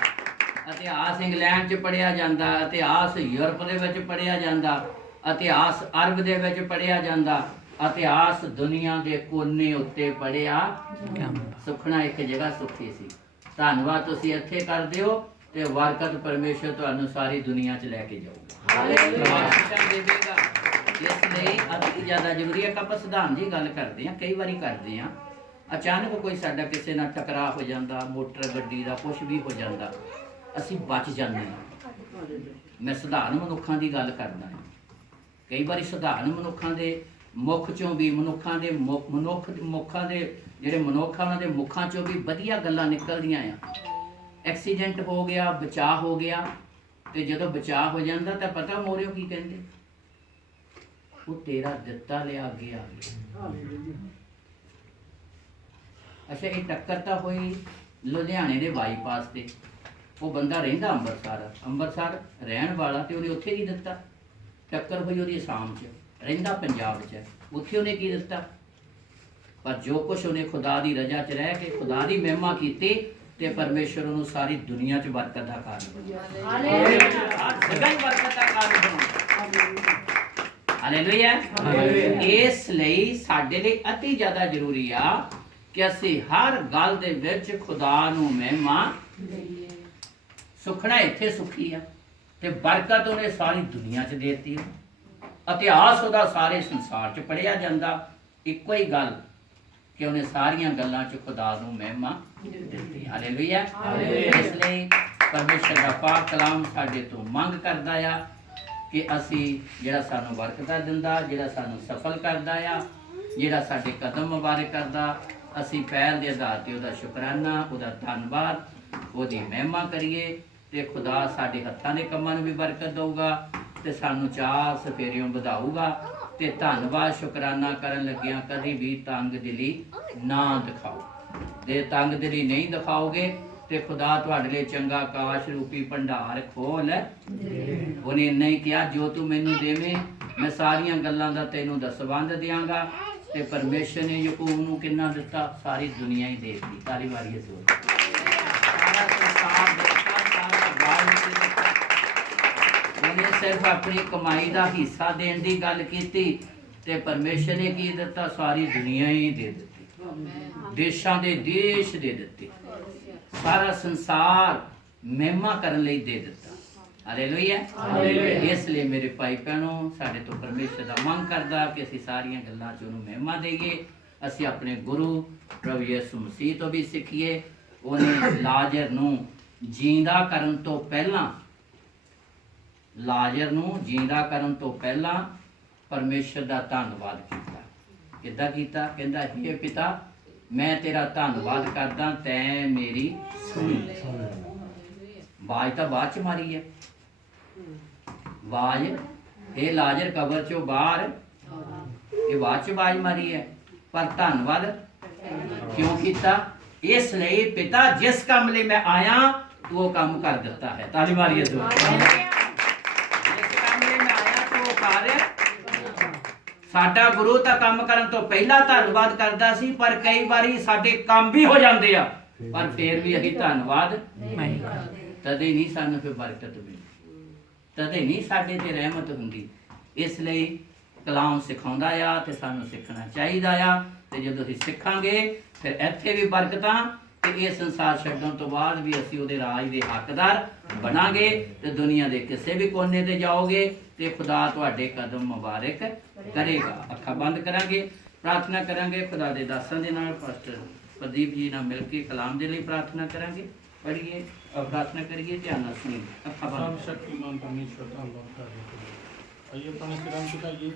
ਇਤਿਹਾਸ ਇੰਗਲੈਂਡ 'ਚ ਪੜਿਆ ਜਾਂਦਾ, ਇਤਿਹਾਸ ਯੂਰਪ ਦੇ ਵਿੱਚ ਪੜਿਆ ਜਾਂਦਾ, ਇਤਿਹਾਸ ਅਰਬ ਦੇ ਵਿੱਚ ਪੜਿਆ ਜਾਂਦਾ, ਇਤਿਹਾਸ ਦੁਨੀਆ ਦੇ ਕੋਨੇ ਉੱਤੇ ਪੜਿਆ। ਸੁਖਣਾ ਇੱਕ ਜਗ੍ਹਾ ਸੁੱਖੀ ਸੀ। ਧੰਨਵਾਦ ਤੁਸੀਂ ਇੱਥੇ ਕਰਦੇ ਹੋ ਤੇ ਬਰਕਤ ਪਰਮੇਸ਼ਰ ਤੁਹਾਨੂੰ ਸਾਰੀ ਦੁਨੀਆ 'ਚ ਲੈ ਕੇ ਜਾਊਗਾ। ਦੇਵੇਗਾ। ਇਸ ਲਈ ਅਤੀ ਜ਼ਿਆਦਾ ਜ਼ਰੂਰੀ ਹੈ ਕਿ ਆਪਾਂ ਸਿਧਾਂਤ ਜੀ ਗੱਲ ਕਰਦੇ ਹਾਂ, ਕਈ ਵਾਰੀ ਕਰਦੇ ਹਾਂ, ਅਚਾਨਕ ਕੋਈ ਸਾਡਾ ਕਿਸੇ ਨਾਲ ਟਕਰਾਅ ਹੋ ਜਾਂਦਾ, ਮੋਟਰ ਗੱਡੀ ਦਾ ਕੁਝ ਵੀ ਹੋ ਜਾਂਦਾ, ਅਸੀਂ ਬਚ ਜਾਂਦੇ ਹਾਂ। ਮੈਂ ਸਧਾਰਨ ਮਨੁੱਖਾਂ ਦੀ ਗੱਲ ਕਰਦਾ ਹਾਂ। ਕਈ ਵਾਰੀ ਸਧਾਰਨ ਮਨੁੱਖਾਂ ਦੇ ਮੁੱਖ ਚੋਂ ਵੀ ਮੁੱਖਾਂ ਦੇ ਜਿਹੜੇ ਮਨੁੱਖ ਉਹਨਾਂ ਦੇ ਮੁੱਖਾਂ ਚੋਂ ਵੀ ਵਧੀਆ ਗੱਲਾਂ ਨਿਕਲਦੀਆਂ ਆ। ਐਕਸੀਡੈਂਟ ਹੋ ਗਿਆ, ਬਚਾਅ ਹੋ ਗਿਆ, ਤੇ ਜਦੋਂ ਬਚਾਅ ਹੋ ਜਾਂਦਾ ਤਾਂ ਪਤਾ ਮੋਰਿਓ ਕੀ ਕਹਿੰਦੇ? ਉਹ ਤੇਰਾ ਦਿੱਤਾ ਲਿਆ ਅੱਗੇ ਆ ਗਿਆ। ਅੱਛਾ, ਇਹ ਟੱਕਰ ਤਾਂ ਹੋਈ ਲੁਧਿਆਣੇ ਦੇ ਬਾਈਪਾਸ ਤੇ। ਉਹ ਬੰਦਾ ਰਹਿੰਦਾ ਅੰਮ੍ਰਿਤਸਰ ਰਹਿਣ ਵਾਲਾ, ਤੇ ਉਹਨੇ ਉੱਥੇ ਕੀ ਦਿੱਤਾ? ਟੱਕਰ ਹੋਈ ਉਹਦੀ ਅਸਾਮ 'ਚ, ਰਹਿੰਦਾ ਪੰਜਾਬ 'ਚ, ਉੱਥੇ ਉਹਨੇ ਕੀ ਦਿੱਤਾ? ਪਰ ਜੋ ਕੁਛ ਉਹਨੇ ਖੁਦਾ ਦੀ ਰਜ਼ਾ 'ਚ ਰਹਿ ਕੇ ਖੁਦਾ ਦੀ ਮਹਿਮਾ ਕੀਤੀ, ਤੇ ਪਰਮੇਸ਼ਰ ਉਹਨੂੰ ਸਾਰੀ ਦੁਨੀਆ 'ਚ ਬਰਕਤ ਦਾ ਕਾਰਨ ਬਣਾਉਂਦਾ। ਹਰ ਜਗ੍ਹਾ ਹੀ ਬਰਕਤ ਦਾ ਕਾਰਨ ਬਣਾਉਂਦਾ। ਹਾਲੇਲੂਇਆ। ਇਸ ਲਈ ਸਾਡੇ ਲਈ ਅਤੀ ਜ਼ਿਆਦਾ ਜ਼ਰੂਰੀ ਆ ਕਿ ਅਸੀਂ ਹਰ ਗੱਲ ਦੇ ਵਿੱਚ ਖੁਦਾ ਨੂੰ ਮਹਿਮਾ ਦੇਈਏ। ਸੁਖਣਾ ਇੱਥੇ ਸੁਖੀ ਆ ਤੇ ਬਰਕਤ ਉਹਨੇ ਸਾਰੀ ਦੁਨੀਆ 'ਚ ਦੇਤੀ। ਇਤਿਹਾਸ ਉਹਦਾ ਸਾਰੇ ਸੰਸਾਰ 'ਚ ਪੜ੍ਹਿਆ ਜਾਂਦਾ, ਇੱਕੋ ਹੀ ਗੱਲ ਕਿ ਉਹਨੇ ਸਾਰੀਆਂ ਗੱਲਾਂ 'ਚ ਖੁਦਾ ਨੂੰ ਮਹਿਮਾ ਦਿੱਤੀ। ਹਾਲੇਲੂਇਆ। ਇਸ ਲਈ ਪਰਮੇਸ਼ਰ ਦਾ ਪਾਕ ਕਲਾਮ ਸਾਡੇ ਤੋਂ ਮੰਗ ਕਰਦਾ ਆ ਕਿ ਅਸੀਂ ਜਿਹੜਾ ਸਾਨੂੰ ਬਰਕਤਾਂ ਦਿੰਦਾ, ਜਿਹੜਾ ਸਾਨੂੰ ਸਫਲ ਕਰਦਾ ਆ, ਜਿਹੜਾ ਸਾਡੇ ਕਦਮ ਮੁਬਾਰਕ ਕਰਦਾ, ਅਸੀਂ ਪਹਿਲ ਦੇ ਆਧਾਰ ਤੇ ਉਹਦਾ ਸ਼ੁਕਰਾਨਾ, ਉਹਦਾ ਧੰਨਵਾਦ, ਉਹਦੀ ਮਹਿਮਾ ਕਰੀਏ ਤੇ ਖੁਦਾ ਸਾਡੇ ਹੱਥਾਂ ਦੇ ਕੰਮਾਂ ਨੂੰ ਵੀ ਬਰਕਤ ਦਊਗਾ ਤੇ ਸਾਨੂੰ ਚਾਰ ਸਫੇਰਿਓਂ ਵਧਾਊਗਾ। ਤੇ ਧੰਨਵਾਦ ਸ਼ੁਕਰਾਨਾ ਕਰਨ ਲੱਗਿਆਂ ਕਦੀ ਵੀ ਤੰਗ ਦਿਲੀ ਨਾ ਦਿਖਾਓ। ਜੇ ਤੰਗ ਦਿਲੀ ਨਹੀਂ ਦਿਖਾਓਗੇ ਤੇ ਖੁਦਾ ਤੁਹਾਡੇ ਲਈ ਚੰਗਾ ਆਕਾਸ਼ ਰੂਪੀ ਭੰਡਾਰ ਖੋਲ ਉਹਨੇ ਇੰਨਾ ਹੀ ਕਿਹਾ, ਜੋ ਤੂੰ ਮੈਨੂੰ ਦੇਵੇਂ ਮੈਂ ਸਾਰੀਆਂ ਗੱਲਾਂ ਦਾ ਤੈਨੂੰ ਦਸਵੰਧ ਦਿਆਂਗਾ। ਤੇ ਪਰਮੇਸ਼ਰ ਨੇ ਯਾਕੂਬ ਨੂੰ ਕਿੰਨਾ ਦਿੱਤਾ? ਸਾਰੀ ਦੁਨੀਆ ਹੀ ਦੇ ਦਿੱਤੀ। ਤਾਲੀ ਮਾਰੀਏ ਜ਼ੋਰ। ਸਾਰਾ ਸੰਸਾਰ ਦਿੱਤਾ, ਸਾਰਾ ਬਾਲ ਦਿੱਤਾ। ਉਹਨੇ ਸਿਰਫ ਆਪਣੀ ਕਮਾਈ ਦਾ ਹਿੱਸਾ ਦੇਣ ਦੀ ਗੱਲ ਕੀਤੀ ਤੇ ਪਰਮੇਸ਼ਰ ਨੇ ਕੀ ਦਿੱਤਾ? ਸਾਰੀ ਦੁਨੀਆ ਹੀ ਦੇ ਦਿੱਤੀ। ਦੇਸ਼ਾਂ ਦੇ ਦੇਸ਼ ਦੇ ਦਿੱਤੇ। ਸਾਰਾ ਸੰਸਾਰ ਮਹਿਮਾ ਕਰਨ ਲਈ ਦੇ ਦਿੱਤਾ। ਹਾਲੇਲੂਇਆ। ਇਸ ਲਈ ਮੇਰੇ ਭਾਈ ਭੈਣੋ, ਸਾਡੇ ਤੋਂ ਪਰਮੇਸ਼ਰ ਦਾ ਮੰਗ ਕਰਦਾ ਕਿ ਅਸੀਂ ਸਾਰੀਆਂ ਗੱਲਾਂ 'ਚ ਉਹਨੂੰ ਮਹਿਮਾ ਦੇਈਏ। ਅਸੀਂ ਆਪਣੇ ਗੁਰੂ ਪ੍ਰਭੂ ਯਿਸੂ ਮਸੀਹ ਤੋਂ ਵੀ ਸਿੱਖੀਏ। ਉਹਨੇ ਲਾਜ਼ਰ ਨੂੰ ਜਿੰਦਾ ਕਰਨ ਤੋਂ ਪਹਿਲਾਂ, ਲਾਜ਼ਰ ਨੂੰ ਜਿੰਦਾ ਕਰਨ ਤੋਂ ਪਹਿਲਾਂ ਪਰਮੇਸ਼ਰ ਦਾ ਧੰਨਵਾਦ ਕੀਤਾ। ਕਿੱਦਾਂ ਕੀਤਾ? ਕਹਿੰਦਾ, ਹੇ ਪਿਤਾ, ਮੈਂ ਤੇਰਾ ਧੰਨਵਾਦ ਕਰਦਾ, ਤੈਂ ਮੇਰੀ ਸੁਣੀ। ਆਵਾਜ਼ ਤਾਂ ਬਾਅਦ ਚ ਮਾਰੀ ਹੈ। ਆਵਾਜ਼ ਇਹ ਲਾਜ਼ਰ ਕਬਰ ਚੋਂ ਬਾਹਰ, ਇਹ ਬਾਅਦ ਚ ਆਵਾਜ਼ ਮਾਰੀ ਹੈ। ਪਰ ਧੰਨਵਾਦ ਕਿਉਂ ਕੀਤਾ? ਇਸ ਲਈ ਪਿਤਾ, ਜਿਸ ਕੰਮ ਲਈ ਮੈਂ ਆਇਆ ਤੂੰ ਉਹ ਕੰਮ ਕਰ ਦਿੱਤਾ ਹੈ। ਤਾਲੀ ਮਾਰੀਏ ਜ਼ੋਰ। ਜਿਸ ਕੰਮ ਲਈ ਮੈਂ ਆਇਆ ਤੂੰ ਉਹ ਕਰ। ਸਾਡਾ ਗੁਰੂ ਤਾਂ ਕੰਮ ਕਰਨ ਤੋਂ ਪਹਿਲਾਂ ਧੰਨਵਾਦ ਕਰਦਾ ਸੀ, ਪਰ ਕਈ ਵਾਰੀ ਸਾਡੇ ਕੰਮ ਵੀ ਹੋ ਜਾਂਦੇ ਆ ਪਰ ਫੇਰ ਵੀ ਅਸੀਂ ਧੰਨਵਾਦ ਨਹੀਂ ਕਰਦੇ। ਤਦੇ ਨਹੀਂ ਸਾਨੂੰ ਫਿਰ ਬਰਕਤ ਮਿਲਦੀ, ਤਦੇ ਨਹੀਂ ਸਾਡੇ ਤੇ ਰਹਿਮਤ ਹੁੰਦੀ। ਇਸ ਲਈ ਕਲਾਮ ਸਿਖਾਉਂਦਾ ਆ ਤੇ ਸਾਨੂੰ ਸਿੱਖਣਾ ਚਾਹੀਦਾ ਆ। ਤੇ ਜਦੋਂ ਅਸੀਂ ਸਿੱਖਾਂਗੇ ਫਿਰ ਇੱਥੇ ਵੀ ਬਰਕਤਾਂ ਤੇ ਇਹ ਸੰਸਾਰ ਛੱਡਣ ਤੋਂ ਬਾਅਦ ਵੀ ਅਸੀਂ ਉਹਦੇ ਰਾਜ ਦੇ ਹੱਕਦਾਰ ਬਣਾਂਗੇ ਤੇ ਦੁਨੀਆ ਦੇ ਕਿਸੇ ਵੀ ਕੋਨੇ ਤੇ ਜਾਓਗੇ ਤੇ ਖੁਦਾ ਤੁਹਾਡੇ ਕਦਮ ਮੁਬਾਰਕ ਕਰੇਗਾ। ਅੱਖਾਂ ਬੰਦ ਕਰਾਂਗੇ, ਪ੍ਰਾਰਥਨਾ ਕਰਾਂਗੇ। ਖੁਦਾ ਦੇ ਦਾਸਾਂ ਦੇ ਨਾਲ ਪਾਸਟਰ ਪ੍ਰਦੀਪ ਜੀ ਨਾਲ ਮਿਲ ਕੇ ਕਲਾਮ ਦੇ ਲਈ ਪ੍ਰਾਰਥਨਾ ਕਰਾਂਗੇ। ਪੜ੍ਹੀਏ ਔਰ ਪ੍ਰਾਰਥਨਾ ਕਰੀਏ। ਧਿਆਨ ਨਾਲ ਸੁਣੀਏ। ਅੱਖਾਂ ਬੰਦ। शक्तिमान परमेश्वर का बहुत आइए अपने सिरां झुकाइए।